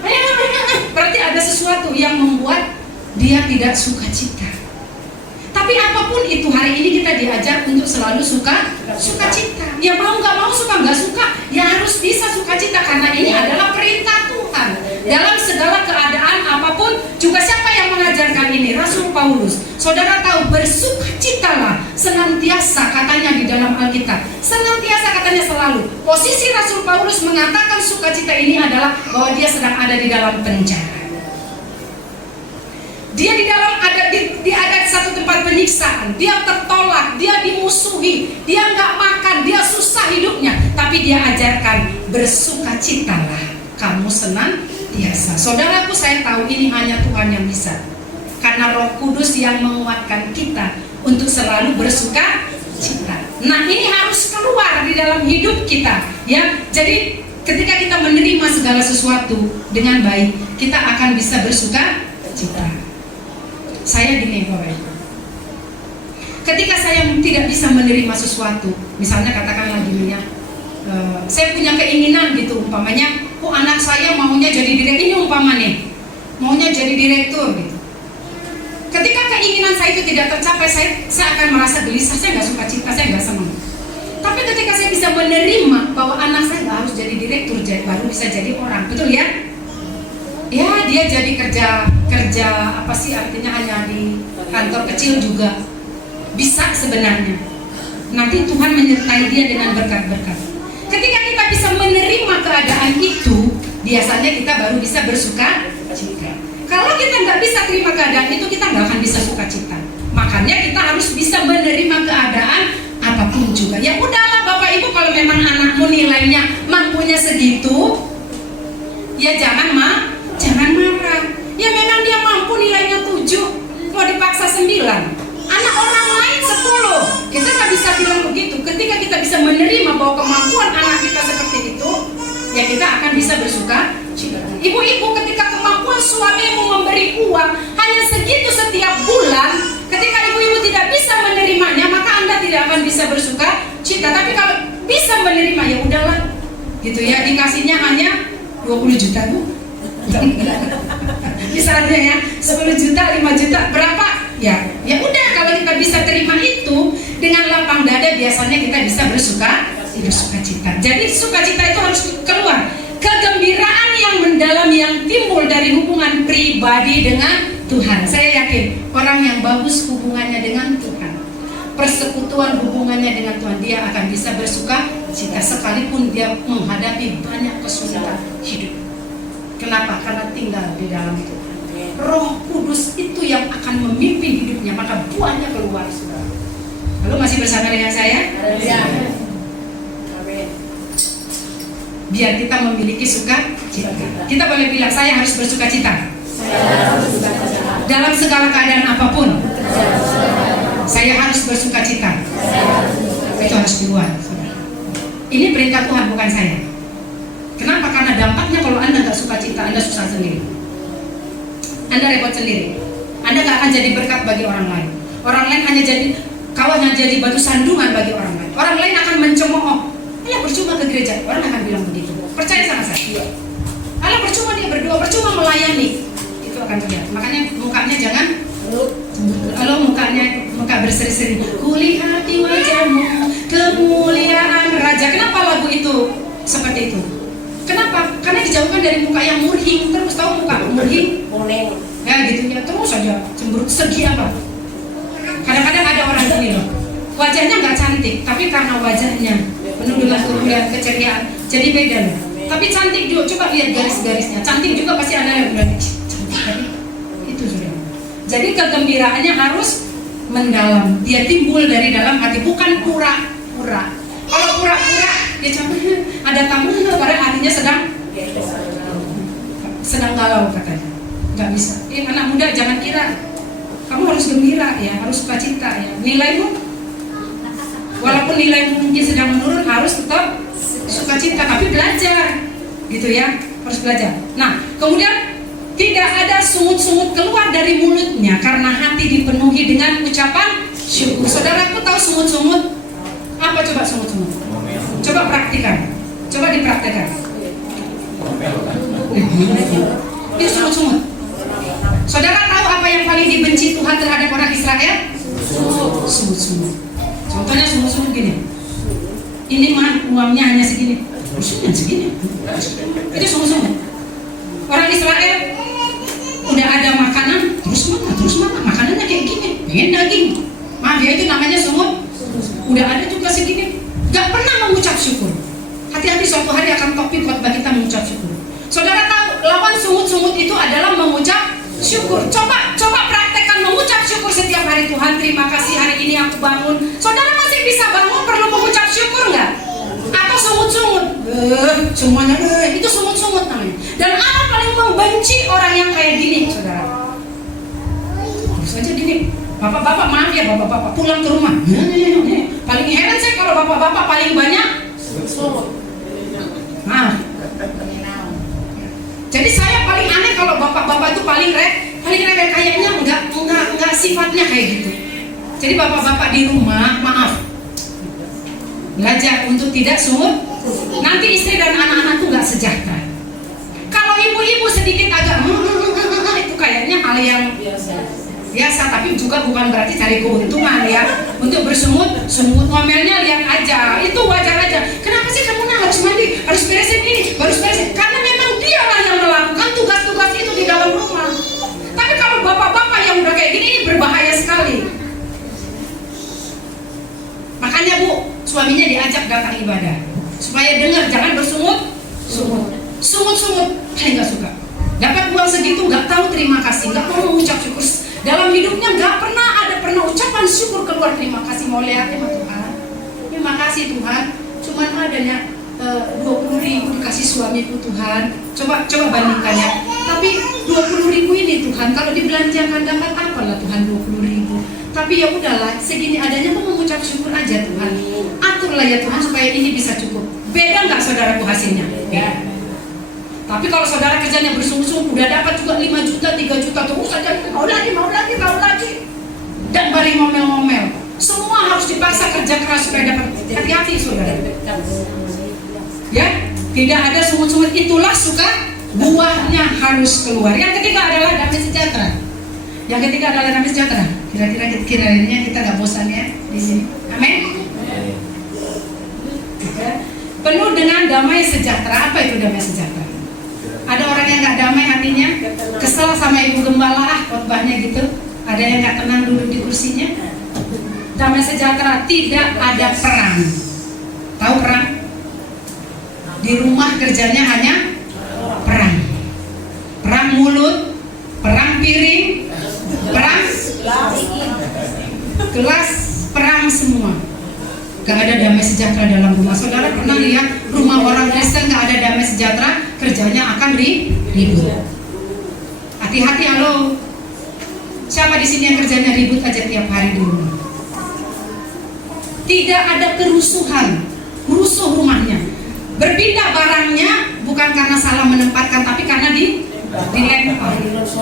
berarti ada sesuatu yang membuat dia tidak sukacita. Tapi apapun itu, hari ini kita diajar untuk selalu sukacita. Ya mau nggak mau, suka nggak suka, ya harus bisa sukacita karena ini adalah perintah Tuhan. Dalam segala keadaan apapun, juga siapa yang mengajarkan ini? Rasul Paulus. Saudara tahu, bersukacitalah senantiasa, katanya di dalam Alkitab. Senantiasa katanya selalu. Posisi Rasul Paulus mengatakan sukacita ini adalah bahwa dia sedang ada di dalam penjara. Dia ada di satu tempat penyiksaan. Dia tertolak, dia dimusuhi, dia nggak makan, dia susah hidupnya. Tapi dia ajarkan, bersukacitalah kamu senantiasa. Saudaraku, saya tahu ini hanya Tuhan yang bisa. Karena Roh Kudus yang menguatkan kita untuk selalu bersukacita. Nah, ini harus keluar di dalam hidup kita, ya. Jadi ketika kita menerima segala sesuatu dengan baik, kita akan bisa bersukacita. Saya gini, Bapak Ibu. Ketika saya tidak bisa menerima sesuatu, misalnya katakanlah gini ya, saya punya keinginan gitu, umpamanya, anak saya maunya jadi direktur, ini umpama nih, maunya jadi direktur gitu. Ketika keinginan saya itu tidak tercapai, saya akan merasa gelisah, saya nggak suka cita, saya nggak senang. Tapi ketika saya bisa menerima bahwa anak saya nggak harus jadi direktur, baru bisa jadi orang, betul ya? Ya, dia jadi kerja apa sih artinya, hanya di kantor kecil juga. Bisa sebenarnya. Nanti Tuhan menyertai dia dengan berkat-berkat. Ketika kita bisa menerima keadaan itu, biasanya kita baru bisa bersuka cita. Kalau kita nggak bisa terima keadaan itu, kita nggak akan bisa sukacita. Makanya kita harus bisa menerima keadaan apapun juga. Ya udahlah Bapak Ibu, kalau memang anakmu nilainya mampunya segitu, ya jangan marah. Ya memang dia mampu nilainya 7, mau dipaksa 9. Anak orang lain 10. Kita nggak bisa bilang begitu. Ketika kita bisa menerima bahwa kemampuan anak kita seperti itu, ya kita akan bisa bersuka cita. Ibu-ibu, ketika kemampuan suamimu memberi uang hanya segitu setiap bulan, ketika ibu-ibu tidak bisa menerimanya, maka Anda tidak akan bisa bersuka cita. Tapi kalau bisa menerima, ya udahlah, gitu ya, dikasihnya hanya 20 juta Bu. Misalnya ya, 10 juta, 5 juta, berapa? Ya udah, kalau kita bisa terima itu dengan lapang dada, biasanya kita bisa bersuka cita. Jadi sukacita itu harus keluar. Kegembiraan yang mendalam yang timbul dari hubungan pribadi dengan Tuhan. Saya yakin orang yang bagus hubungannya dengan Tuhan, persekutuan hubungannya dengan Tuhan, dia akan bisa bersuka cita sekalipun dia menghadapi banyak kesulitan hidup. Kenapa? Karena tinggal di dalam Tuhan. Roh Kudus itu yang akan memimpin hidupnya, maka buahnya keluar, saudara. Lalu masih bersama dengan saya? Ya. Biar kita memiliki sukacita. Kita boleh bilang, saya harus bersuka cita. Dalam segala keadaan apapun, saya harus bersuka cita. Itu harus keluar, saudara. Ini perintah Tuhan, bukan saya. Kenapa? Karena dampaknya kalau Anda nggak suka cita, Anda susah sendiri. Anda repot sendiri. Anda nggak akan jadi berkat bagi orang lain. Orang lain hanya jadi kawan, jadi batu sandungan bagi orang lain. Orang lain akan mencemooh. Allah percuma ke gereja. Orang akan bilang begitu. Percaya sama saya. Allah percuma dia berdoa, percuma melayani. Itu akan terjadi. Makanya mukanya jangan. Kalau muka berseri-seri. Kulihati wajahmu, kemuliaan Raja. Kenapa lagu itu seperti itu? Kenapa? Karena dijauhkan dari muka yang murhing. Terus tahu muka murhing? Ya gitu ya, terus saja cemberut. Segi apa? Kadang-kadang ada orang gini loh, wajahnya nggak cantik, tapi karena wajahnya penuh dengan kemuliaan, keceriaan, jadi beda loh. Tapi cantik juga, coba lihat garis-garisnya. Cantik juga pasti ada yang bilang cantik tadi. Itu sudah. Jadi kegembiraannya harus mendalam. Dia timbul dari dalam hati, bukan pura-pura. Kalau pura-pura, dia contohnya ada tamu, padahal hatinya sedang galau katanya. Nggak bisa. Anak muda jangan kira kamu harus gembira ya, harus sukacita ya. Nilaimu, walaupun nilaimu mungkin sedang menurun, harus tetap sukacita, tapi belajar, gitu ya, harus belajar. Nah, kemudian tidak ada sungut-sungut keluar dari mulutnya karena hati dipenuhi dengan ucapan syukur. Saudaraku tahu sungut-sungut? Apa coba sungut-sungut? Coba praktikan, coba dipraktekkan. Itu sungut-sungut. Saudara tahu apa yang paling dibenci Tuhan terhadap orang Israel? Sungut-sungut. Contohnya sungut-sungut gini. Ini mah uangnya hanya segini. Maksudnya segini. Itu sungut-sungut. Orang Israel udah ada makanan, terus mana? Makanannya kayak gini, pengen daging. Maaf ya, itu namanya sungut. Udah ada juga segini, gak pernah mengucap syukur. Hati-hati, suatu hari akan topik khotbah kita mengucap syukur. Saudara tahu lawan sungut-sungut itu adalah mengucap syukur. Coba praktekkan mengucap syukur setiap hari. Tuhan, terima kasih hari ini aku bangun. Saudara masih bisa bangun, perlu mengucap syukur nggak? Atau sungut-sungut? Semuanya itu sungut-sungut namanya. Dan Allah paling membenci orang yang kayak gini, saudara. Terus aja gini. Bapak-bapak, maaf ya bapak-bapak, pulang ke rumah. Paling heran saya kalau bapak-bapak paling banyak sungut. Maaf. Jadi saya paling aneh kalau bapak-bapak itu paling rewel, kayaknya enggak sifatnya kayak gitu. Jadi bapak-bapak di rumah, maaf, belajar untuk tidak sungut. Nanti istri dan anak-anak tuh nggak sejahtera. Kalau ibu-ibu sedikit agak itu kayaknya hal yang biasa, tapi juga bukan berarti cari keuntungan ya. Untuk bersungut ngomelnya lihat aja, itu wajar aja. Kenapa sih kamu harus mandi, harus beresin ini, harus beresin? Karena memang dialah yang melakukan tugas-tugas itu di dalam rumah. Tapi kalau bapak-bapak yang udah kayak gini, ini berbahaya sekali. kasih suamiku Tuhan. Coba bandingkan ya. Tapi 20.000 ini Tuhan, kalau dibelanjakan dapat apa lah Tuhan 20.000. Tapi ya udahlah, segini adanya aku mengucap syukur aja Tuhan. Aturlah ya Tuhan supaya ini bisa cukup. Beda nggak saudaraku hasilnya? Ya. Tapi kalau saudara kerjanya bersungguh-sungguh, udah dapat juga 5 juta, 3 juta, terus saja mau lagi. Dan bari ngomel-ngomel. Semua harus dipaksa kerja keras supaya dapat. Hati-hati saudara. Ya, tidak ada sungut-sungut. Itulah suka buahnya harus keluar. Yang ketiga adalah damai sejahtera. Kira-kira kita nggak bosan ya di sini. Amin. Penuh dengan damai sejahtera. Apa itu damai sejahtera? Ada orang yang nggak damai hatinya, kesel sama ibu gembala khotbahnya gitu. Ada yang nggak tenang duduk di kursinya. Damai sejahtera, tidak ada perang. Tahu perang? Di rumah kerjanya hanya perang. Perang mulut, perang piring, perang gelas, perang semua. Gak ada damai sejahtera dalam rumah. Saudara pernah lihat rumah orang Kristen gak ada damai sejahtera, kerjanya akan ribut. Hati-hati, halo. Siapa di sini yang kerjanya ribut aja tiap hari di rumah? Tidak ada kerusuhan, rusuh rumahnya. Berpindah barangnya bukan karena salah menempatkan, tapi karena dilempar,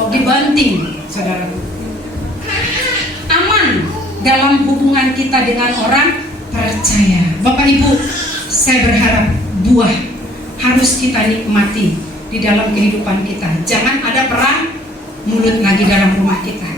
dibanting, saudara. Aman dalam hubungan kita dengan orang percaya. Bapak Ibu, saya berharap buah harus kita nikmati di dalam kehidupan kita. Jangan ada perang mulut lagi dalam rumah kita.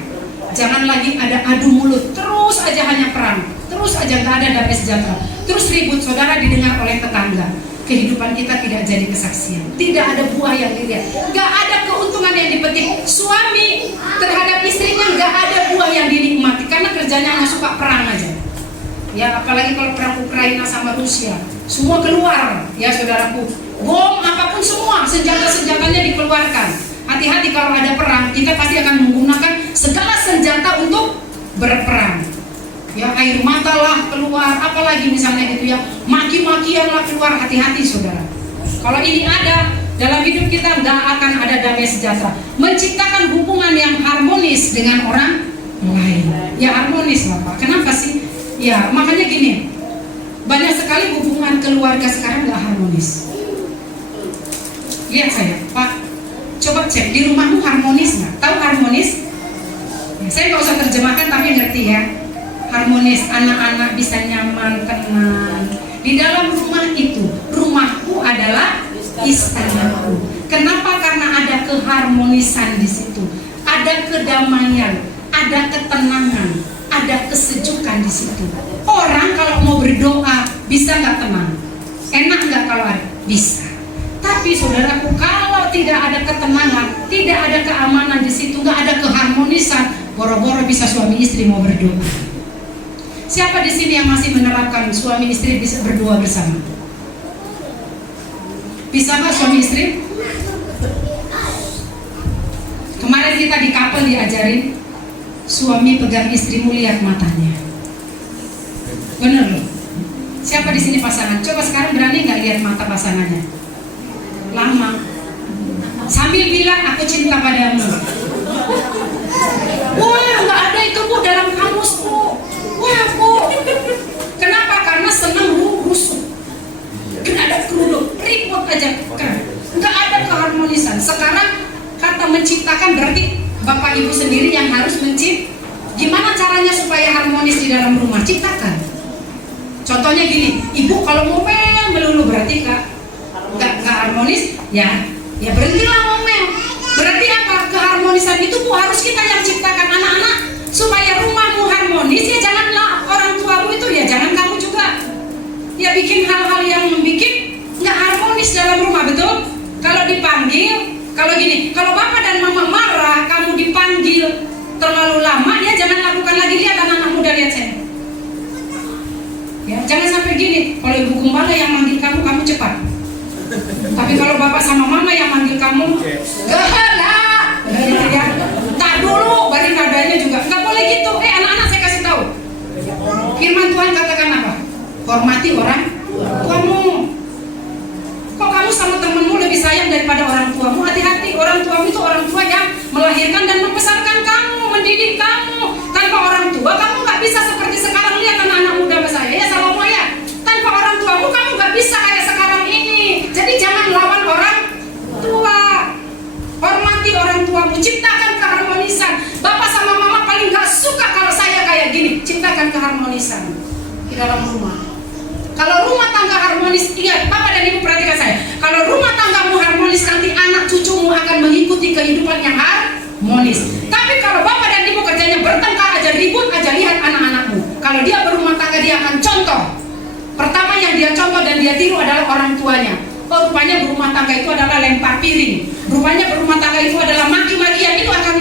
Jangan lagi ada adu mulut, terus aja hanya perang, terus aja gak ada damai sejahtera, terus ribut saudara didengar oleh tetangga. Kehidupan kita tidak jadi kesaksian, tidak ada buah yang dilihat, gak ada keuntungan yang dipetik. Suami terhadap istrinya gak ada buah yang dinikmati karena kerjanya hanya suka perang aja. Ya apalagi kalau perang Ukraina sama Rusia, semua keluar ya saudaraku, bom apapun semua senjata-senjatanya dikeluarkan. Hati-hati kalau ada perang, kita pasti akan menggunakan segala senjata untuk berperang. Ya air mata lah keluar, apalagi misalnya gitu ya, maki-makian lah keluar. Hati-hati saudara. Kalau ini ada dalam hidup kita, nggak akan ada damai sejahtera. Menciptakan hubungan yang harmonis dengan orang lain. Ya harmonis lah Pak. Kenapa sih? Ya makanya gini, banyak sekali hubungan keluarga sekarang nggak harmonis. Lihat saya, Pak. Coba cek di rumahmu harmonis nggak? Tahu harmonis? Ya, saya nggak usah terjemahkan tapi ngerti ya. Harmonis, anak-anak bisa nyaman, tenang. Di dalam rumah itu, rumahku adalah istanaku. Kenapa? Karena ada keharmonisan di situ, ada kedamaian, ada ketenangan, ada kesejukan di situ. Orang kalau mau berdoa bisa nggak tenang? Enak nggak kalau ada? Bisa. Tapi saudaraku, kalau tidak ada ketenangan, tidak ada keamanan di situ, nggak ada keharmonisan, boro-boro bisa suami istri mau berdoa. Siapa di sini yang masih menerapkan suami istri bisa berdoa bersama? Bisa nggak suami istri? Kemarin kita di couple diajarin, suami pegang istrimu, lihat matanya. Bener loh. Siapa di sini pasangan? Coba sekarang berani nggak lihat mata pasangannya? Lama sambil bilang aku cinta padamu. Wah nggak ada itu Bu dalam kamus Bu. Wah Bu, kenapa? Karena senang rusuh, kena ada kerudung, ribut aja, nggak ada keharmonisan. Sekarang kata menciptakan berarti Bapak Ibu sendiri yang harus gimana caranya supaya harmonis di dalam rumah? Ciptakan. Contohnya gini, ibu kalau ngomel melulu berarti nggak harmonis, ya berhentilah ngomel. Berarti apa? Keharmonisan itu Bu harus kita yang ciptakan. Anak-anak, supaya rumahmu harmonis ya janganlah orang tuamu itu, ya jangan kamu juga ya bikin hal-hal yang membuat nggak harmonis dalam rumah, betul? Kalau dipanggil, kalau gini, kalau bapak dan mama marah, kamu dipanggil terlalu lama, ya jangan lakukan lagi. Lihat anak-anak muda, lihat saya. Ya, jangan sampai gini. Kalau ibu gembala yang manggil kamu, kamu cepat. Tapi kalau bapak sama mama yang manggil kamu, gehala, ya, tak dulu, bari nadanya juga. Nggak boleh gitu. Anak-anak saya kasih tahu. Firman Tuhan katakan apa? Hormati orang tuamu. Kok kamu kamu sama temenmu lebih sayang daripada orang tuamu, hati-hati. Orang tuamu itu orang tua yang melahirkan dan membesarkan kamu, mendidik kamu. Tanpa orang tua kamu gak bisa seperti sekarang. Lihat anak-anak muda saya, ya Salomo ya. Tanpa orang tuamu kamu gak bisa kayak sekarang ini. Jadi jangan lawan orang tua. Hormati orang tuamu, ciptakan keharmonisan. Bapak sama mama paling gak suka kalau saya kayak gini. Ciptakan keharmonisan di dalam rumah. Kalau rumah tangga harmonis, ingat Bapak dan Ibu perhatikan saya. Kalau rumah tanggamu harmonis, nanti anak cucumu akan mengikuti kehidupan yang harmonis. Tapi kalau Bapak dan Ibu kerjanya bertengkar aja, ribut aja, lihat anak-anakmu. Kalau dia berumah tangga, dia akan contoh. Pertama yang dia contoh dan dia tiru adalah orang tuanya. Oh, rupanya berumah tangga itu adalah lempar piring. Rupanya berumah tangga itu adalah maki-makian. Itu akan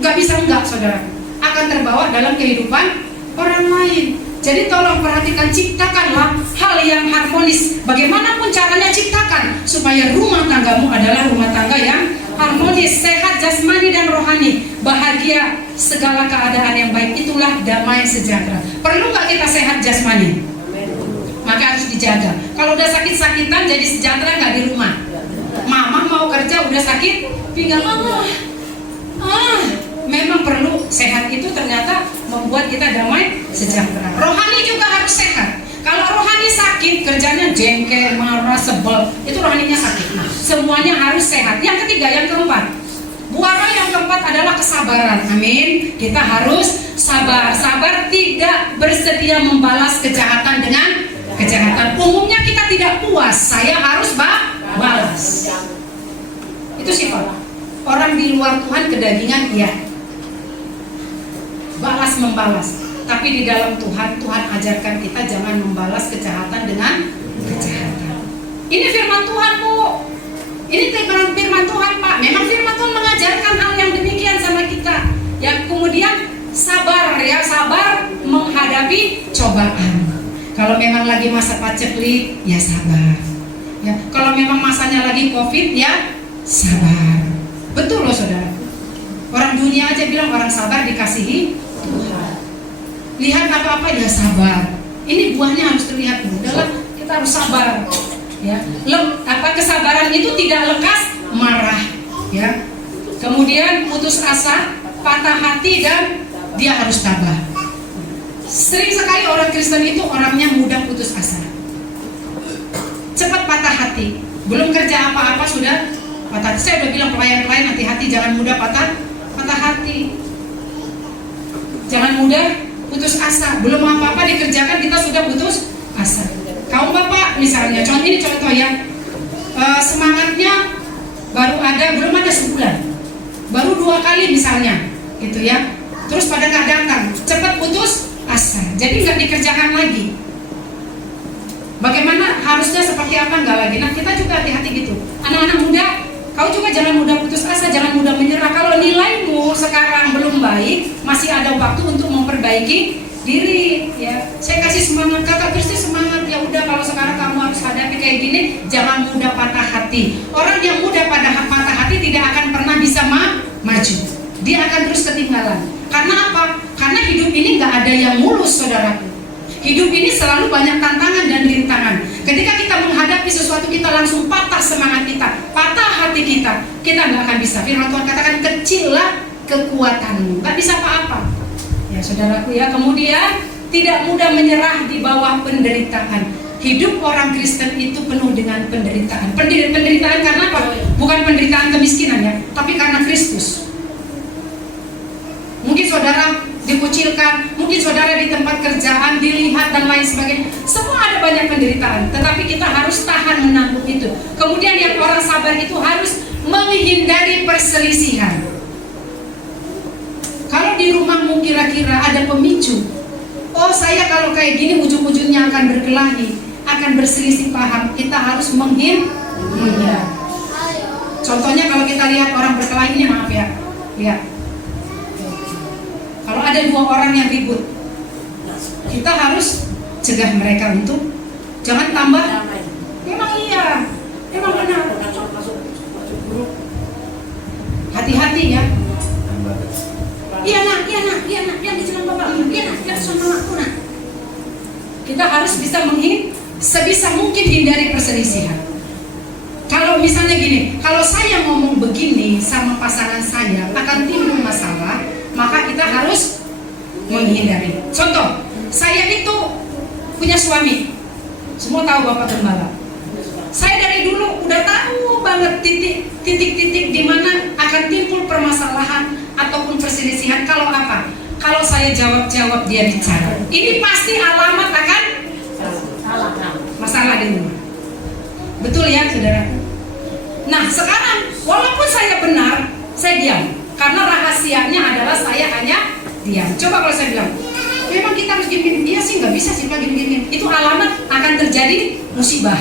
nggak bisa enggak, saudara. Akan terbawa dalam kehidupan orang lain. Jadi tolong perhatikan, ciptakanlah hal yang harmonis. Bagaimanapun caranya ciptakan supaya rumah tanggamu adalah rumah tangga yang harmonis, sehat jasmani dan rohani, bahagia segala keadaan yang baik. Itulah damai sejahtera. Perlu nggak kita sehat jasmani? Maka harus dijaga. Kalau udah sakit-sakitan jadi sejahtera nggak di rumah. Mama mau kerja udah sakit, pinggang mama. Memang perlu sehat itu ternyata membuat kita damai sejahtera. Rohani juga harus sehat. Kalau rohani sakit, kerjanya jengkel, marah, sebel, itu rohaninya sakit. Nah, semuanya harus sehat. Yang ketiga, yang keempat, buara yang keempat adalah kesabaran. Amin. Kita harus sabar. Sabar tidak bersedia membalas kejahatan dengan kejahatan. Umumnya kita tidak puas, saya harus balas. Itu sifat orang di luar Tuhan, kedagingan, iya. Balas membalas. Tapi di dalam Tuhan, Tuhan ajarkan kita jangan membalas kejahatan dengan kejahatan. Ini firman Tuhan, Bu. Ini firman Tuhan, Pak. Memang firman Tuhan mengajarkan hal yang demikian sama kita. Yang kemudian sabar, ya, sabar menghadapi cobaan. Kalau memang lagi masa paceklik, ya sabar. Ya, kalau memang masanya lagi Covid, ya sabar. Betul loh, saudara. Orang dunia aja bilang orang sabar dikasihi Tuhan. Lihat apa-apa ya sabar. Ini buahnya harus terlihat. Udahlah, kita harus sabar. Ya, kesabaran itu tidak lekas marah. Ya, kemudian putus asa, patah hati, dan dia harus tabah. Sering sekali orang Kristen itu orangnya mudah putus asa, cepat patah hati. Belum kerja apa-apa sudah patah. Saya udah bilang pelayan-pelayan hati-hati, jangan mudah patah hati. Jangan mudah putus asa. Belum apa-apa dikerjakan kita sudah putus asa. Kaum bapak misalnya, ini contoh ya, semangatnya baru ada, belum ada sebulan, baru 2 kali misalnya, gitu ya. Terus pada nggak datang, cepat putus asa. Jadi nggak dikerjakan lagi. Bagaimana harusnya seperti apa, nggak lagi. Nah, kita juga hati-hati gitu. Anak-anak muda, kau juga jangan mudah putus asa, jangan mudah menyerah. Kalau nilaimu sekarang belum baik, masih ada waktu untuk memperbaiki diri. Ya, saya kasih semangat, kakak Kristi semangat. Ya udah, kalau sekarang kamu harus hadapi kayak gini, jangan mudah patah hati. Orang yang mudah patah hati tidak akan pernah bisa maju. Dia akan terus ketinggalan. Karena apa? Karena hidup ini nggak ada yang mulus, saudaraku. Hidup ini selalu banyak tantangan dan rintangan. Ketika kita menghadapi sesuatu, kita langsung patah semangat kita, patah hati kita nggak akan bisa. Firman Tuhan katakan, kecillah kekuatanmu, nggak bisa apa-apa. Ya saudaraku ya, kemudian tidak mudah menyerah di bawah penderitaan. Hidup orang Kristen itu penuh dengan penderitaan. Penderitaan karena apa? Bukan penderitaan kemiskinan ya, tapi karena Kristus. Mungkin saudara dikucilkan, mungkin saudara di tempat kerjaan dilihat dan lain sebagainya. Semua ada banyak penderitaan, tetapi kita harus tahan menanggung itu. Kemudian yang orang sabar itu harus menghindari perselisihan. Kalau di rumahmu kira-kira ada pemicu, oh saya kalau kayak gini ujung-ujungnya akan berkelahi, akan berselisih paham, kita harus menghindar. Contohnya kalau kita lihat orang berkelahi ini, maaf ya, lihat. Kalau ada 2 orang yang ribut, kita harus cegah mereka untuk jangan tambah. Memang iya, memang benar. Hati-hati ya. Iya nak, yang di jalan bapak, iya nak, yang sama aku nak. Kita harus bisa sebisa mungkin hindari perselisihan. misalnya gini, kalau saya ngomong begini sama pasangan saya akan timbul masalah, maka kita harus menghindari. Contoh, saya itu punya suami, semua tahu Bapak Gembala. Saya dari dulu udah tahu banget titik-titik di mana akan timbul permasalahan ataupun perselisihan. Kalau apa? Kalau saya jawab dia bicara, ini pasti alamat akan masalah di rumah. Betul ya, saudara? Nah, sekarang walaupun saya benar, saya diam. Karena rahasianya adalah saya hanya diam. Coba kalau saya bilang, memang kita harus gini-gini. Iya sih, nggak bisa sih Pak gini-gini. Itu alamat akan terjadi musibah.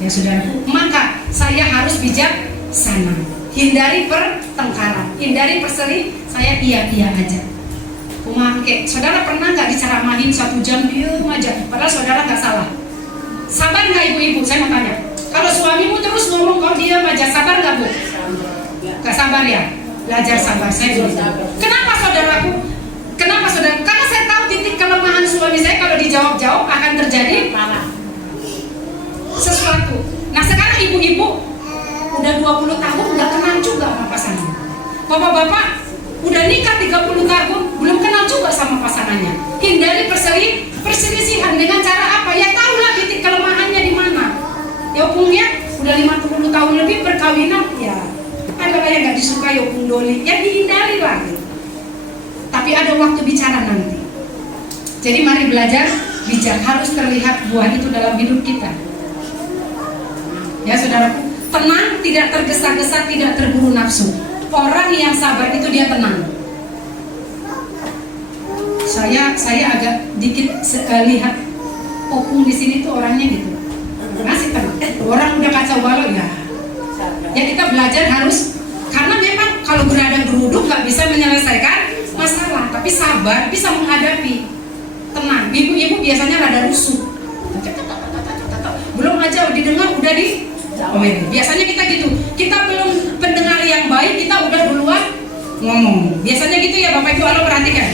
Ya saudara, maka saya harus bijaksana. Hindari pertengkaran, hindari perselisihan. Saya iya aja. Oke, saudara pernah nggak diceramahin 1 jam diem aja, padahal saudara nggak salah? Sabar nggak ibu-ibu? Saya mau tanya. Kalau suamimu terus ngomong kau diam aja, sabar nggak bu? Nggak sabar ya? Belajar sabar. Saya dulu. Kenapa saudaraku? Kenapa saudara? Karena saya tahu titik kelemahan suami saya. Kalau dijawab-jawab akan terjadi sesuatu. Nah sekarang ibu-ibu udah 20 tahun udah kenal juga sama pasangan. Bapak-bapak udah nikah 30 tahun belum kenal juga sama pasangannya. Hindari perselisihan dengan cara apa? Ya tahulah titik kelemahannya di mana. Ya opungnya udah 50 tahun lebih perkawinan, ya ada yang nggak disukai opung doli, ya dihindari lah. Tapi ada waktu bicara nanti. Jadi mari belajar bijak, harus terlihat buah itu dalam hidup kita. Ya saudaraku, tenang, tidak tergesa-gesa, tidak terburu nafsu. Orang yang sabar itu dia tenang. Saya agak dikit lihat opung di sini tuh orangnya gitu. Masih tenang. Orang udah kacau balau ya. Ya kita belajar harus, karena memang kalau berada geruduk nggak bisa menyelesaikan masalah, tapi sabar bisa menghadapi. Tenang. Ibu-ibu biasanya rada rusuh. Belum aja didengar udah di biasanya kita gitu. Kita belum pendengar yang baik, kita udah duluan ngomong. Biasanya gitu ya Bapak Ibu, Allah perhatikan.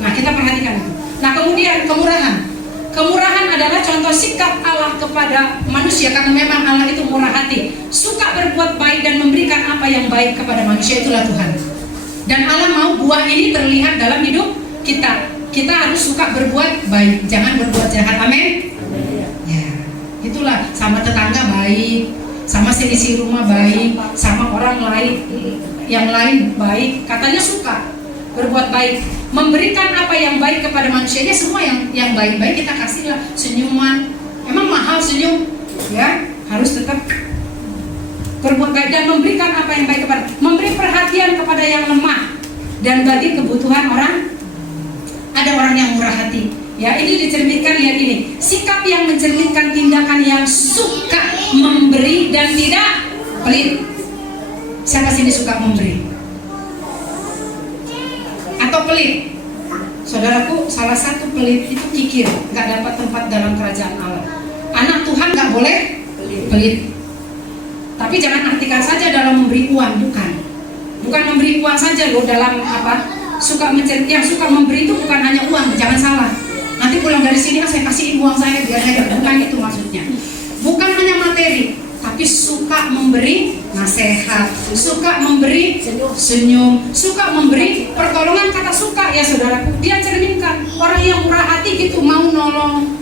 Nah kita perhatikan itu. Nah kemudian kemurahan. Kemurahan adalah contoh sikap Allah kepada manusia, karena memang Allah itu murah hati, suka berbuat baik dan memberikan apa yang baik kepada manusia, itulah Tuhan. Dan Allah mau buah ini terlihat dalam hidup kita. Kita harus suka berbuat baik, jangan berbuat jahat. Amin. Ya, itulah, sama tetangga baik, sama seisi rumah baik, sama orang lain yang lain baik. Katanya suka berbuat baik, memberikan apa yang baik kepada manusianya. Semua yang baik-baik kita kasihlah. Senyuman, emang mahal senyum, ya harus tetap berbuat baik dan memberikan apa yang baik kepada, memberi perhatian kepada yang lemah dan bagi kebutuhan orang. Ada orang yang murah hati, ya ini dicerminkan, lihat ini, sikap yang mencerminkan tindakan yang suka memberi dan tidak pelit. Siapa sini suka memberi atau pelit? Saudaraku, salah satu pelit itu kikir, nggak dapat tempat dalam kerajaan Allah. Anak Tuhan nggak boleh pelit. Tapi jangan artikan saja dalam memberi uang, bukan memberi uang saja loh dalam apa? Yang suka memberi itu bukan hanya uang, jangan salah. Nanti pulang dari sini saya kasihin uang saya biar saya, bukan itu maksudnya. Bukan hanya materi, tapi suka memberi nasihat, suka memberi senyum, suka memberi pertolongan. Kata suka ya saudaraku, dia cerminkan orang yang murah hati gitu, mau nolong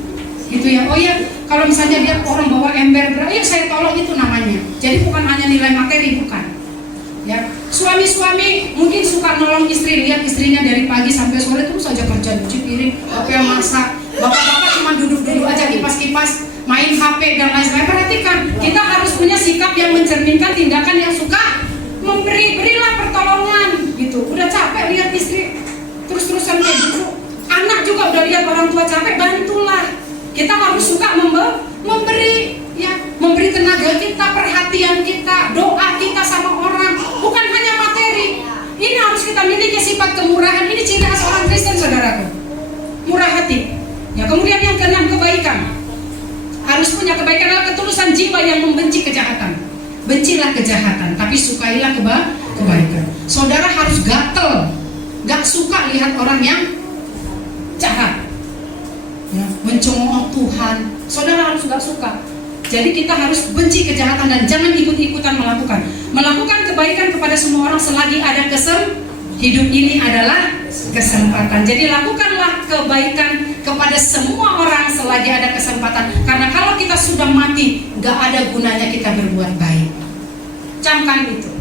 gitu ya. Oh ya, kalau misalnya dia orang bawa ember berat, ya saya tolong, itu namanya. Jadi bukan hanya nilai materi, bukan. Ya, suami-suami mungkin suka nolong istri, lihat istrinya dari pagi sampai sore terus saja kerja, cuci piring, apa yang masak. Bapak-bapak cuma duduk-duduk aja kipas-kipas, main HP dan lain sebagainya. Perhatikan, kita harus punya sikap yang mencerminkan tindakan yang suka memberi. Berilah pertolongan gitu. Udah capek lihat istri terus-terusan kayak gitu. Anak juga udah lihat orang tua capek, bantulah. Kita harus suka memberi, ya, memberi tenaga kita, perhatian kita, doa kita sama orang, bukan hanya materi. Ini harus kita miliki sifat kemurahan. Ini ciri khas orang Kristen, saudaraku. Murah hati. Ya, kemudian yang keenam, kebaikan. Harus punya kebaikan adalah ketulusan jiwa yang membenci kejahatan. Bencilah kejahatan, tapi sukailah kebaikan. Saudara harus gatel, gak suka lihat orang yang jahat, ya, mencemooh Tuhan. Saudara harus gak suka. Jadi kita harus benci kejahatan dan jangan ikut-ikutan melakukan kebaikan kepada semua orang selagi ada hidup ini adalah kesempatan. Jadi lakukanlah kebaikan kepada semua orang selagi ada kesempatan. Karena kalau kita sudah mati, gak ada gunanya kita berbuat baik. Camkan itu.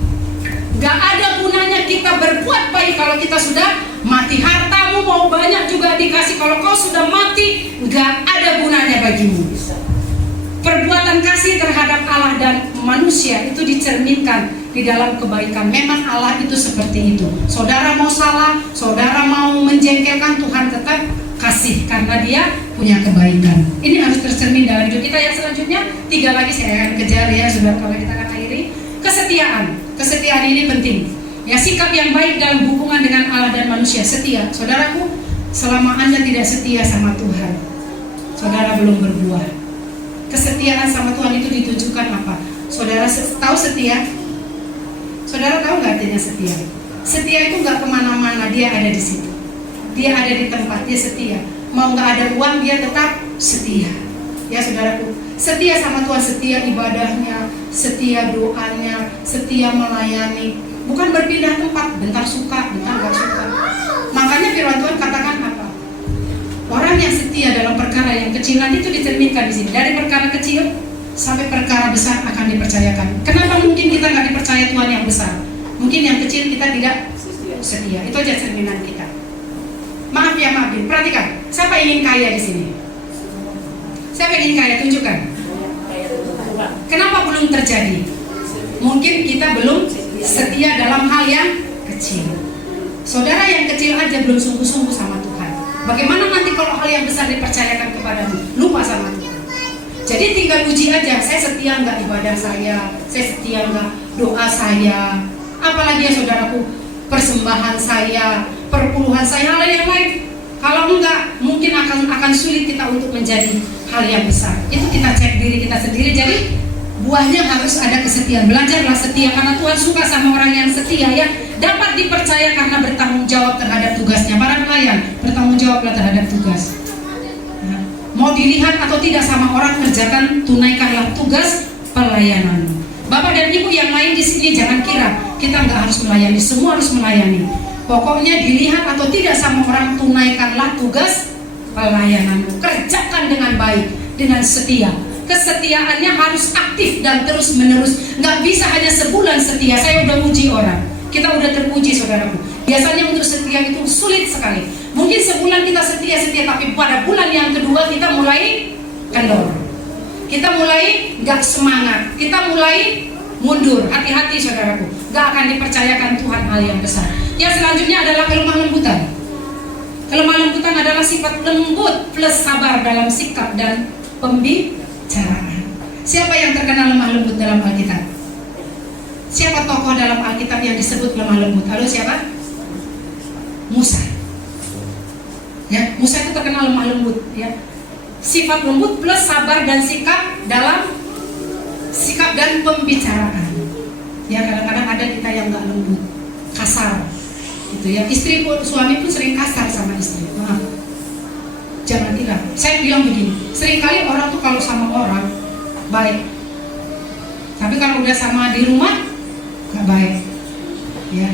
Gak ada gunanya kita berbuat baik kalau kita sudah mati. Hartamu mau banyak juga dikasih, kalau kau sudah mati, gak ada gunanya bagimu. Perbuatan kasih terhadap Allah dan manusia itu dicerminkan di dalam kebaikan. Memang Allah itu seperti itu. Saudara mau salah, saudara mau menjengkelkan, Tuhan tetap kasih karena Dia punya kebaikan. Ini harus tercermin dalam hidup kita. Yang selanjutnya 3 lagi saya akan kejar ya, saudara, kalau kita akan akhiri. Kesetiaan ini penting. Ya, sikap yang baik dalam hubungan dengan Allah dan manusia. Setia. Saudaraku, selama Anda tidak setia sama Tuhan, saudara belum berbuah. Kesetiaan sama Tuhan itu ditujukan apa? Saudara tahu setia? Saudara tahu nggak artinya setia? Setia itu nggak kemana-mana, dia ada di situ. Dia ada di tempat, dia setia. Mau nggak ada uang, dia tetap setia. Ya saudaraku, setia sama Tuhan, setia ibadahnya, setia doanya, setia melayani. Bukan berpindah tempat, bentar suka, bentar nggak suka. Makanya firman Tuhan katakan apa? Orang yang setia dalam perkara yang kecil, nanti itu dicerminkan di sini. Dari perkara kecil sampai perkara besar akan dipercayakan. Kenapa mungkin kita nggak dipercaya Tuhan yang besar? Mungkin yang kecil kita tidak setia. Itu aja cerminan kita. Maaf, perhatikan. Siapa ingin kaya di sini? Siapa ingin kaya? Tunjukkan. Kenapa belum terjadi? Mungkin kita belum setia dalam hal yang kecil. Saudara yang kecil aja belum sungguh-sungguh sama Tuhan. Bagaimana nanti kalau hal yang besar dipercayakan kepadamu? Lupa sama Tuhan. Jadi tinggal uji aja, saya setia nggak ibadah saya setia nggak doa saya, apalagi ya saudaraku, persembahan saya, perpuluhan saya, hal yang lain. Kalau enggak, mungkin akan sulit kita untuk menjadi hal yang besar. Itu kita cek diri kita sendiri. Jadi buahnya harus ada kesetiaan. Belajarlah setia karena Tuhan suka sama orang yang setia ya. Dapat dipercaya karena bertanggung jawab terhadap tugasnya. Para pelayan, bertanggung jawablah terhadap tugas. Ya. Mau dilihat atau tidak sama orang, kerjakan, tunaikanlah tugas pelayanan. Bapak dan Ibu yang lain di sini jangan kira kita nggak harus melayani, semua harus melayani. Pokoknya dilihat atau tidak sama orang, tunaikanlah tugas pelayananmu. Kerjakan dengan baik, dengan setia. Kesetiaannya harus aktif dan terus menerus. Nggak bisa hanya sebulan setia. Saya udah uji orang. Kita udah teruji saudaraku. Biasanya untuk setia itu sulit sekali. Mungkin sebulan kita setia, tapi pada bulan yang kedua kita mulai kendor. Kita mulai nggak semangat. Kita mulai mundur. Hati-hati saudaraku. Nggak akan dipercayakan Tuhan hal yang besar. Yang selanjutnya adalah kelemah lembutan. Kelemah lembutan adalah sifat lembut plus sabar dalam sikap dan pembicaraan. Siapa yang terkenal lemah lembut dalam Alkitab? Siapa tokoh dalam Alkitab yang disebut lemah lembut? Halo, siapa? Musa. Ya, Musa itu terkenal lemah lembut. Ya, sifat lembut plus sabar dan sikap dalam sikap dan pembicaraan. Ya, kadang-kadang ada kita yang nggak lembut, kasar, gitu ya. Istri pun, suami pun sering kasar sama istri. Maaf. Jangan kira. Saya bilang begini, seringkali orang tuh kalau sama orang baik, tapi kalau udah sama di rumah nggak baik, ya,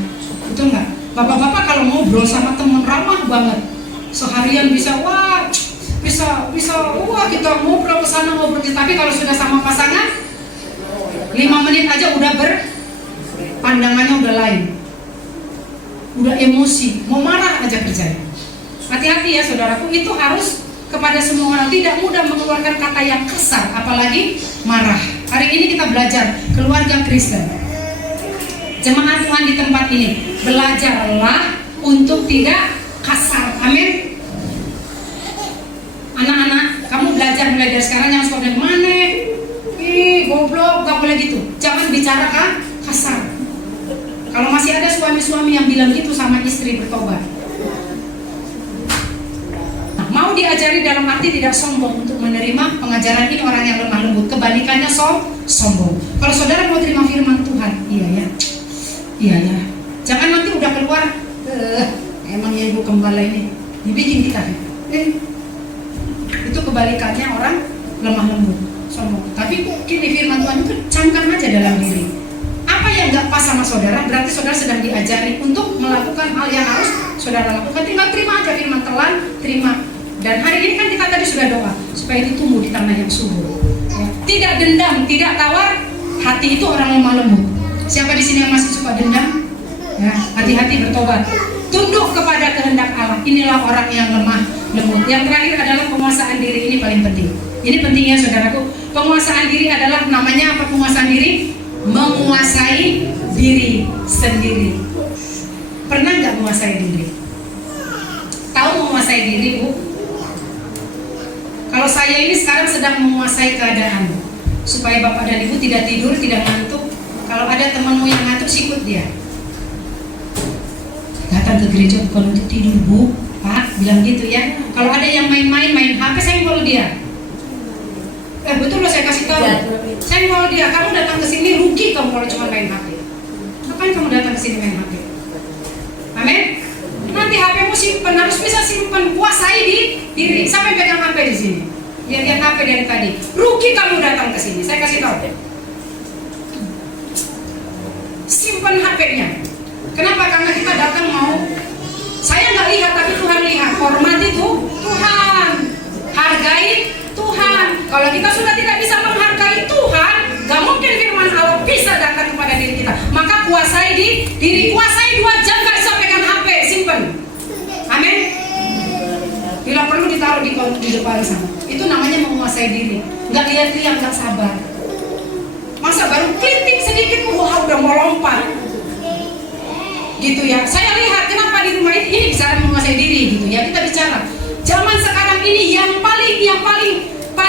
betul nggak? Bapak-bapak kalau ngobrol sama teman ramah banget, seharian bisa kita ngobrol kesana ngobrol kesana. Tapi kalau sudah sama pasangan, 5 menit aja udah pandangannya udah lain, udah emosi, mau marah aja kerjanya. Hati-hati ya saudaraku, itu harus kepada semua orang, tidak mudah mengeluarkan kata yang kasar, apalagi marah. Hari ini kita belajar keluarga Kristen. Jemaat Tuhan di tempat ini, belajarlah untuk tidak kasar. Amin. Anak-anak, kamu belajar mulai dari sekarang, jangan suka bilang mana, goblok, gak boleh gitu. Jangan bicara kasar. Kalau masih ada suami-suami yang bilang gitu sama istri, bertobat. Mau diajari dalam arti tidak sombong untuk menerima pengajaran ini orang yang lemah lembut. Kebalikannya sombong. Kalau saudara mau terima firman Tuhan, iya ya. Jangan nanti udah keluar, emangnya ibu gembala ini dibikin kita. Itu kebalikannya orang lemah lembut, sombong. Tapi kini firman Tuhan itu camkan aja dalam diri. Apa yang gak pas sama saudara, berarti saudara sedang diajari untuk melakukan hal yang harus saudara lakukan. Tinggal terima aja firman, telan, terima. Dan hari ini kan kita tadi sudah doa supaya itu tumbuh di tanah yang subur. Ya. Tidak dendam, tidak tawar. Hati itu orang lemah lembut. Siapa di sini yang masih suka dendam? Ya, hati-hati bertobat. Tunduk kepada kehendak Allah. Inilah orang yang lemah lembut. Yang terakhir adalah penguasaan diri. Ini paling penting. Ini pentingnya saudaraku. Penguasaan diri adalah namanya apa? Penguasaan diri, menguasai diri sendiri. Pernah nggak menguasai diri? Tahu menguasai diri, Bu? Kalau saya ini sekarang sedang menguasai keadaan, supaya Bapak dan Ibu tidak tidur, tidak ngantuk. Kalau ada temanmu yang ngantuk, sikut dia. Datang ke gereja bukan untuk tidur, Bu. Pak, bilang gitu ya. Kalau ada yang main HP, saya follow dia. Betul loh, saya kasih tahu. Saya follow dia. Kamu datang ke sini rugi kamu kalau cuma main HP. Ngapain kamu datang ke sini main HP? Amin. Nanti HP-mu simpen, harus bisa simpen, kuasai di diri. Sampai pegang HP di sini. Ya lihat HP dari tadi. Rugi kamu datang ke sini. Saya kasih tahu. Simpen HP-nya. Kenapa? Karena kita datang mau. Saya nggak lihat, tapi Tuhan lihat. Hormati tuh Tuhan. Hargai Tuhan. Kalau kita sudah tidak bisa menghargai Tuhan, gak mungkin firman Allah bisa datang kepada diri kita. Maka kuasai di diri. Kuasai 2 jam gak bisa pegang HP, simpen. Amin. Bila perlu ditaruh di depan sana. Itu namanya menguasai diri. Gak lihat-lihat, gak sabar. Masa baru klinting sedikit, wah udah mau lompat. Gitu ya. Saya lihat kenapa di rumah ini bisa menguasai diri gitu ya. Kita bicara. Zaman sekarang ini yang paling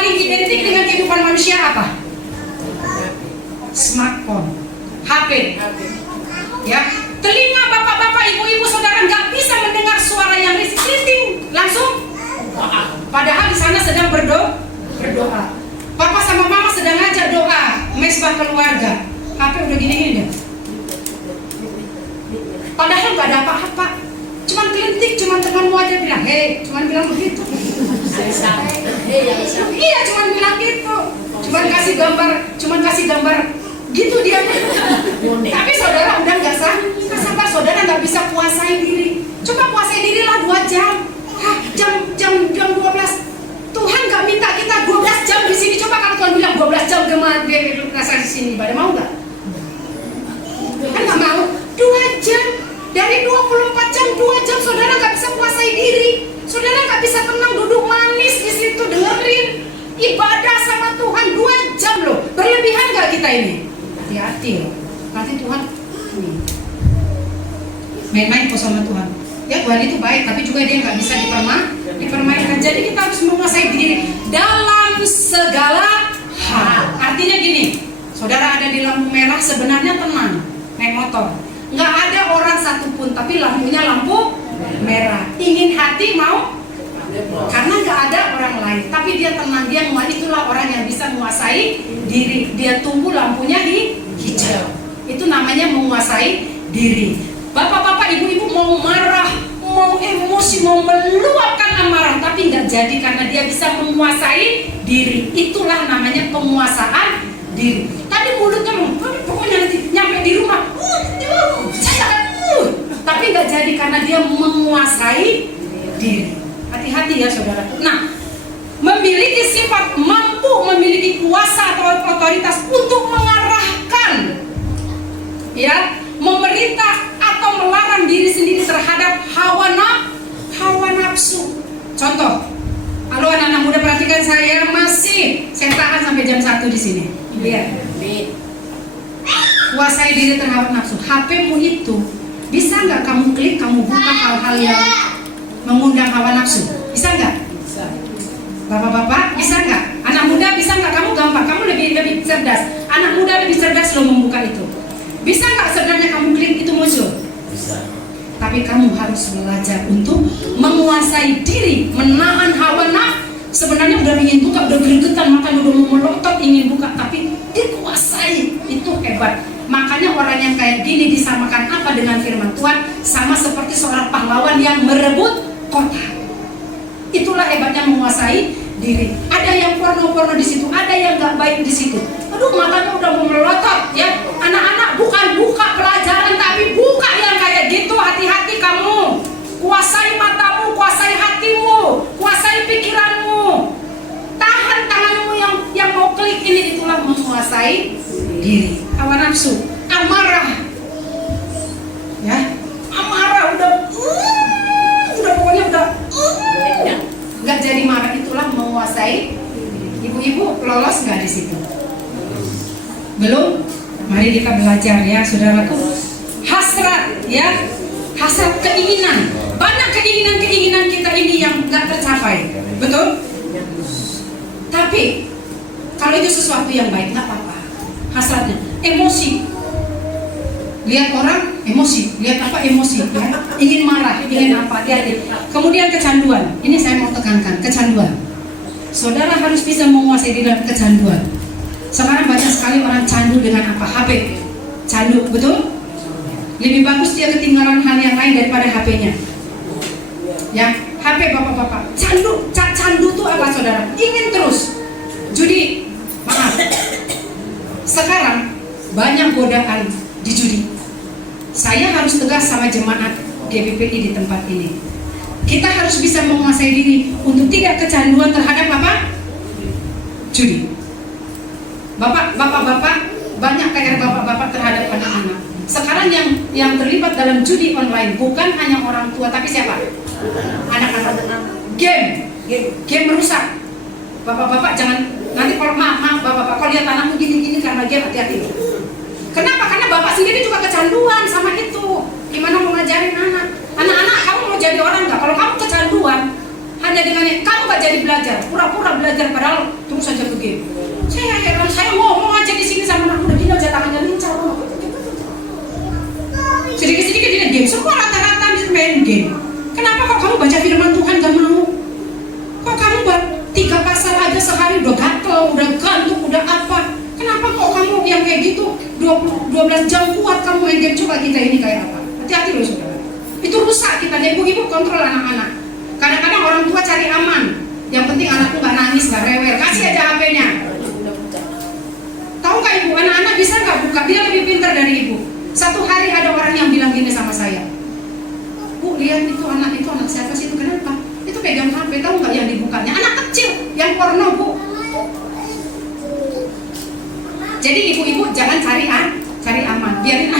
identik dengan kehidupan manusia apa? Smartphone, HP. Ya, telinga bapak-bapak, ibu-ibu, saudara nggak bisa mendengar suara yang risik, klinting langsung. Padahal di sana sedang berdoa. Papa sama mama sedang ngajak doa, mesbah keluarga. HP udah gini-gini deh. Padahal nggak ada apa-apa. Cuman kelentik, cuman temanmu aja bilang, hei, cuman bilang begitu. Iya, cuman bilang gitu. Cuman kasih gambar gitu dia. Tapi saudara udah nggak sabar, saudara nggak bisa kuasai diri. Coba kuasai diri lah 2 jam. Jam 12. Tuhan nggak minta kita 12 jam di sini. Coba kalau Tuhan bilang 12 jam gemar dia rasa di sini, pada mau nggak? Kan nggak mau. 2 jam. Dari 24 jam, 2 jam saudara nggak bisa kuasai diri. Saudara nggak bisa tenang duduk manis di situ dengerin ibadah sama Tuhan 2 jam loh. Berlebihan nggak kita ini? Hati-hati loh. Nanti Tuhan main-main kok sama Tuhan. Ya Tuhan itu baik, tapi juga dia nggak bisa dipermainkan. Jadi kita harus menguasai diri dalam segala hal. Artinya gini, saudara ada di lampu merah sebenarnya tenang naik motor. Nggak ada orang satupun, tapi lampunya lampu merah. Ingin hati mau? Karena nggak ada orang lain. Tapi dia tenang, dia itulah orang yang bisa menguasai diri. Dia tunggu lampunya hijau. Itu namanya menguasai diri. Bapak-bapak, ibu-ibu mau marah, mau emosi, mau meluapkan amarah, tapi nggak jadi karena dia bisa menguasai diri. Itulah namanya penguasaan diri. Tadi mulutnya pokoknya nanti nyampe di rumah. Tapi nggak jadi karena dia menguasai diri. Hati-hati ya saudara. Nah, memiliki sifat mampu memiliki kuasa atau otoritas untuk mengarahkan, ya, memerintah atau melarang diri sendiri terhadap hawa nafsu. Contoh, halo anak-anak muda, perhatikan saya tahan sampai jam 1 di sini. Lihat. Kuasai diri terhadap nafsu. HP-mu itu bisa nggak kamu klik, kamu buka hal-hal yang mengundang hawa nafsu? Bisa nggak? Bisa. Bapak-bapak, bisa nggak? Anak muda bisa nggak? Kamu gampang, kamu lebih cerdas. Anak muda lebih cerdas loh membuka itu. Bisa nggak sebenarnya kamu klik itu muncul? Bisa. Tapi kamu harus belajar untuk menguasai diri, menahan hawa nafsu. Sebenarnya udah ingin buka, udah gregetan, makan udah mau melotot ingin buka, tapi dikuasai. Itu hebat. Makanya orang yang kayak gini disamakan apa dengan firman Tuhan? Sama seperti seorang pahlawan yang merebut kota. Itulah hebatnya menguasai diri. Ada yang porno-porno di situ, ada yang nggak baik di situ. Aduh, matanya udah mau melotot ya. Anak-anak bukan buka pelajaran, tapi buka yang kayak gitu. Hati-hati kamu. Kuasai matamu, kuasai hatimu, kuasai pikiranmu. Tahan tanganmu yang mau klik ini, itulah menguasai diri. Hawa nafsu, amarah, ya, amarah udah pokoknya udah nggak jadi marah, itulah menguasai. Ibu-ibu lolos nggak di situ? Belum? Mari kita belajar ya, saudaraku. Hasrat, ya, hasrat, keinginan. Banyak keinginan kita ini yang nggak tercapai, betul? Tapi kalau itu sesuatu yang baik, nggak apa-apa. Hasratnya, emosi. Lihat orang, emosi. Lihat apa, emosi. Ya? Ingin marah, ingin apa, hati-hati. Kemudian kecanduan. Ini saya mau tekankan, kecanduan. Saudara harus bisa menguasai diri dalam kecanduan. Sekarang banyak sekali orang candu dengan apa? HP. Candu, betul? Lebih bagus dia ketinggalan hal yang lain daripada HP-nya. Ya, HP bapak-bapak. Candu tuh apa, saudara? Ingin terus. Judi, maaf. Sekarang banyak godaan di judi. Saya harus tegas sama jemaat GBPI di tempat ini. Kita harus bisa menguasai diri untuk tidak kecanduan terhadap apa? Judi. Bapak-bapak, banyak PR bapak-bapak terhadap anak-anak. Sekarang yang terlibat dalam judi online bukan hanya orang tua, tapi siapa? Anak-anak. Game merusak. Bapak-bapak jangan nanti kalau maaf bapak-bapak kalau lihat anakmu gini-gini karena game, hati-hati. Kenapa? Karena bapak sendiri juga kecanduan sama itu. Gimana mau ngajarin anak? Anak-anak, kamu mau jadi orang nggak? Kalau kamu kecanduan hanya dengan kamu nggak jadi belajar, pura-pura belajar padahal terus saja ke game. Saya heran, saya ngomong aja di sini sama anak muda, dia aja tangannya lincah. Sedikit-sedikit dia game, semua rata-rata main game. Kenapa kok kamu baca firman Tuhan gak mau? Kok kamu buat 3 pasal aja sehari udah gatel, udah gantung, udah apa? Kenapa kok kamu yang kayak gitu 12 jam kuat kamu main game? Coba kita ini kayak apa? Hati-hati loh saudara. Itu rusak kita. Ibu-ibu kontrol anak-anak. Kadang-kadang orang tua cari aman. Yang penting anakku gak nangis, gak rewel. Kasih aja HP-nya. Tahu gak ibu, anak-anak bisa gak buka? Dia lebih pintar dari ibu. Satu hari ada orang yang bilang gini sama saya, Bu, lihat itu anak siapa sih itu? Kenapa? Itu pegang HP, tahu nggak yang dibukanya? Anak kecil yang porno, Bu. Jadi ibu-ibu jangan cari aman, biarin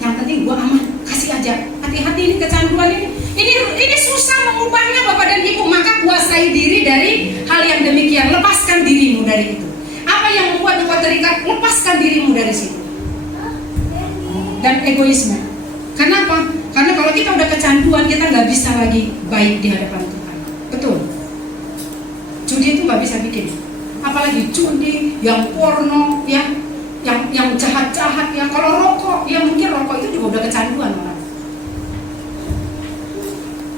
yang penting gua aman, kasih aja. Hati-hati ini kecanduan ini susah mengubahnya Bapak dan Ibu. Maka kuasai diri dari hal yang demikian, lepaskan dirimu dari itu. Apa yang membuat engkau terikat, lepaskan dirimu dari situ. Dan egoisme. Kenapa? Karena kalau kita udah kecanduan, kita nggak bisa lagi baik di hadapan Tuhan. Betul. Judi itu nggak bisa bikin. Apalagi judi, yang porno, ya, yang jahat-jahat, ya. Kalau rokok, ya mungkin rokok itu juga udah kecanduan orang.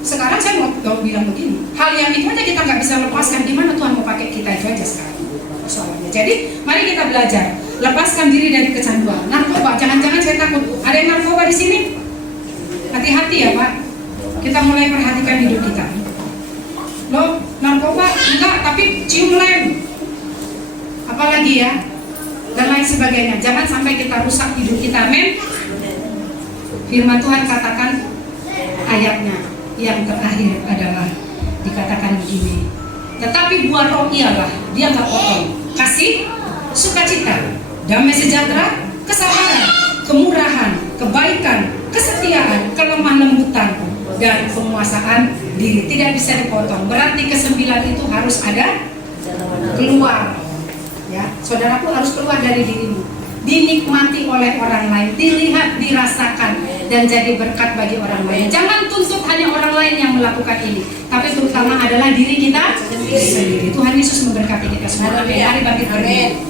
Sekarang saya mau bilang begini, hal yang itu aja kita nggak bisa lepaskan. Gimana Tuhan mau pakai kita itu aja sekarang? Soalnya. Jadi mari kita belajar, lepaskan diri dari kecanduan. Narkoba, jangan-jangan saya takut ada yang narkoba di sini. Hati-hati ya Pak. Kita mulai perhatikan hidup kita. Loh, narkoba enggak, tapi cium lem. Apalagi ya, dan lain sebagainya. Jangan sampai kita rusak hidup kita, amin. Firman Tuhan katakan ayatnya yang terakhir adalah dikatakan begini. Tetapi buah roh ialah, dia nggak potong, kasih, sukacita, damai sejahtera, kesabaran, kemurahan, kebaikan, kesetiaan, kelemah lembutan, dan penguasaan diri. Tidak bisa dipotong. Berarti kesembilan itu harus ada keluar. Ya, saudaraku harus keluar dari dirimu. Dinikmati oleh orang lain, dilihat, dirasakan, dan jadi berkat bagi orang lain. Jangan tuntut hanya orang lain yang melakukan ini, tapi terutama adalah diri kita sendiri. Tuhan Yesus memberkati kita semua. Mari bangkit berdiri.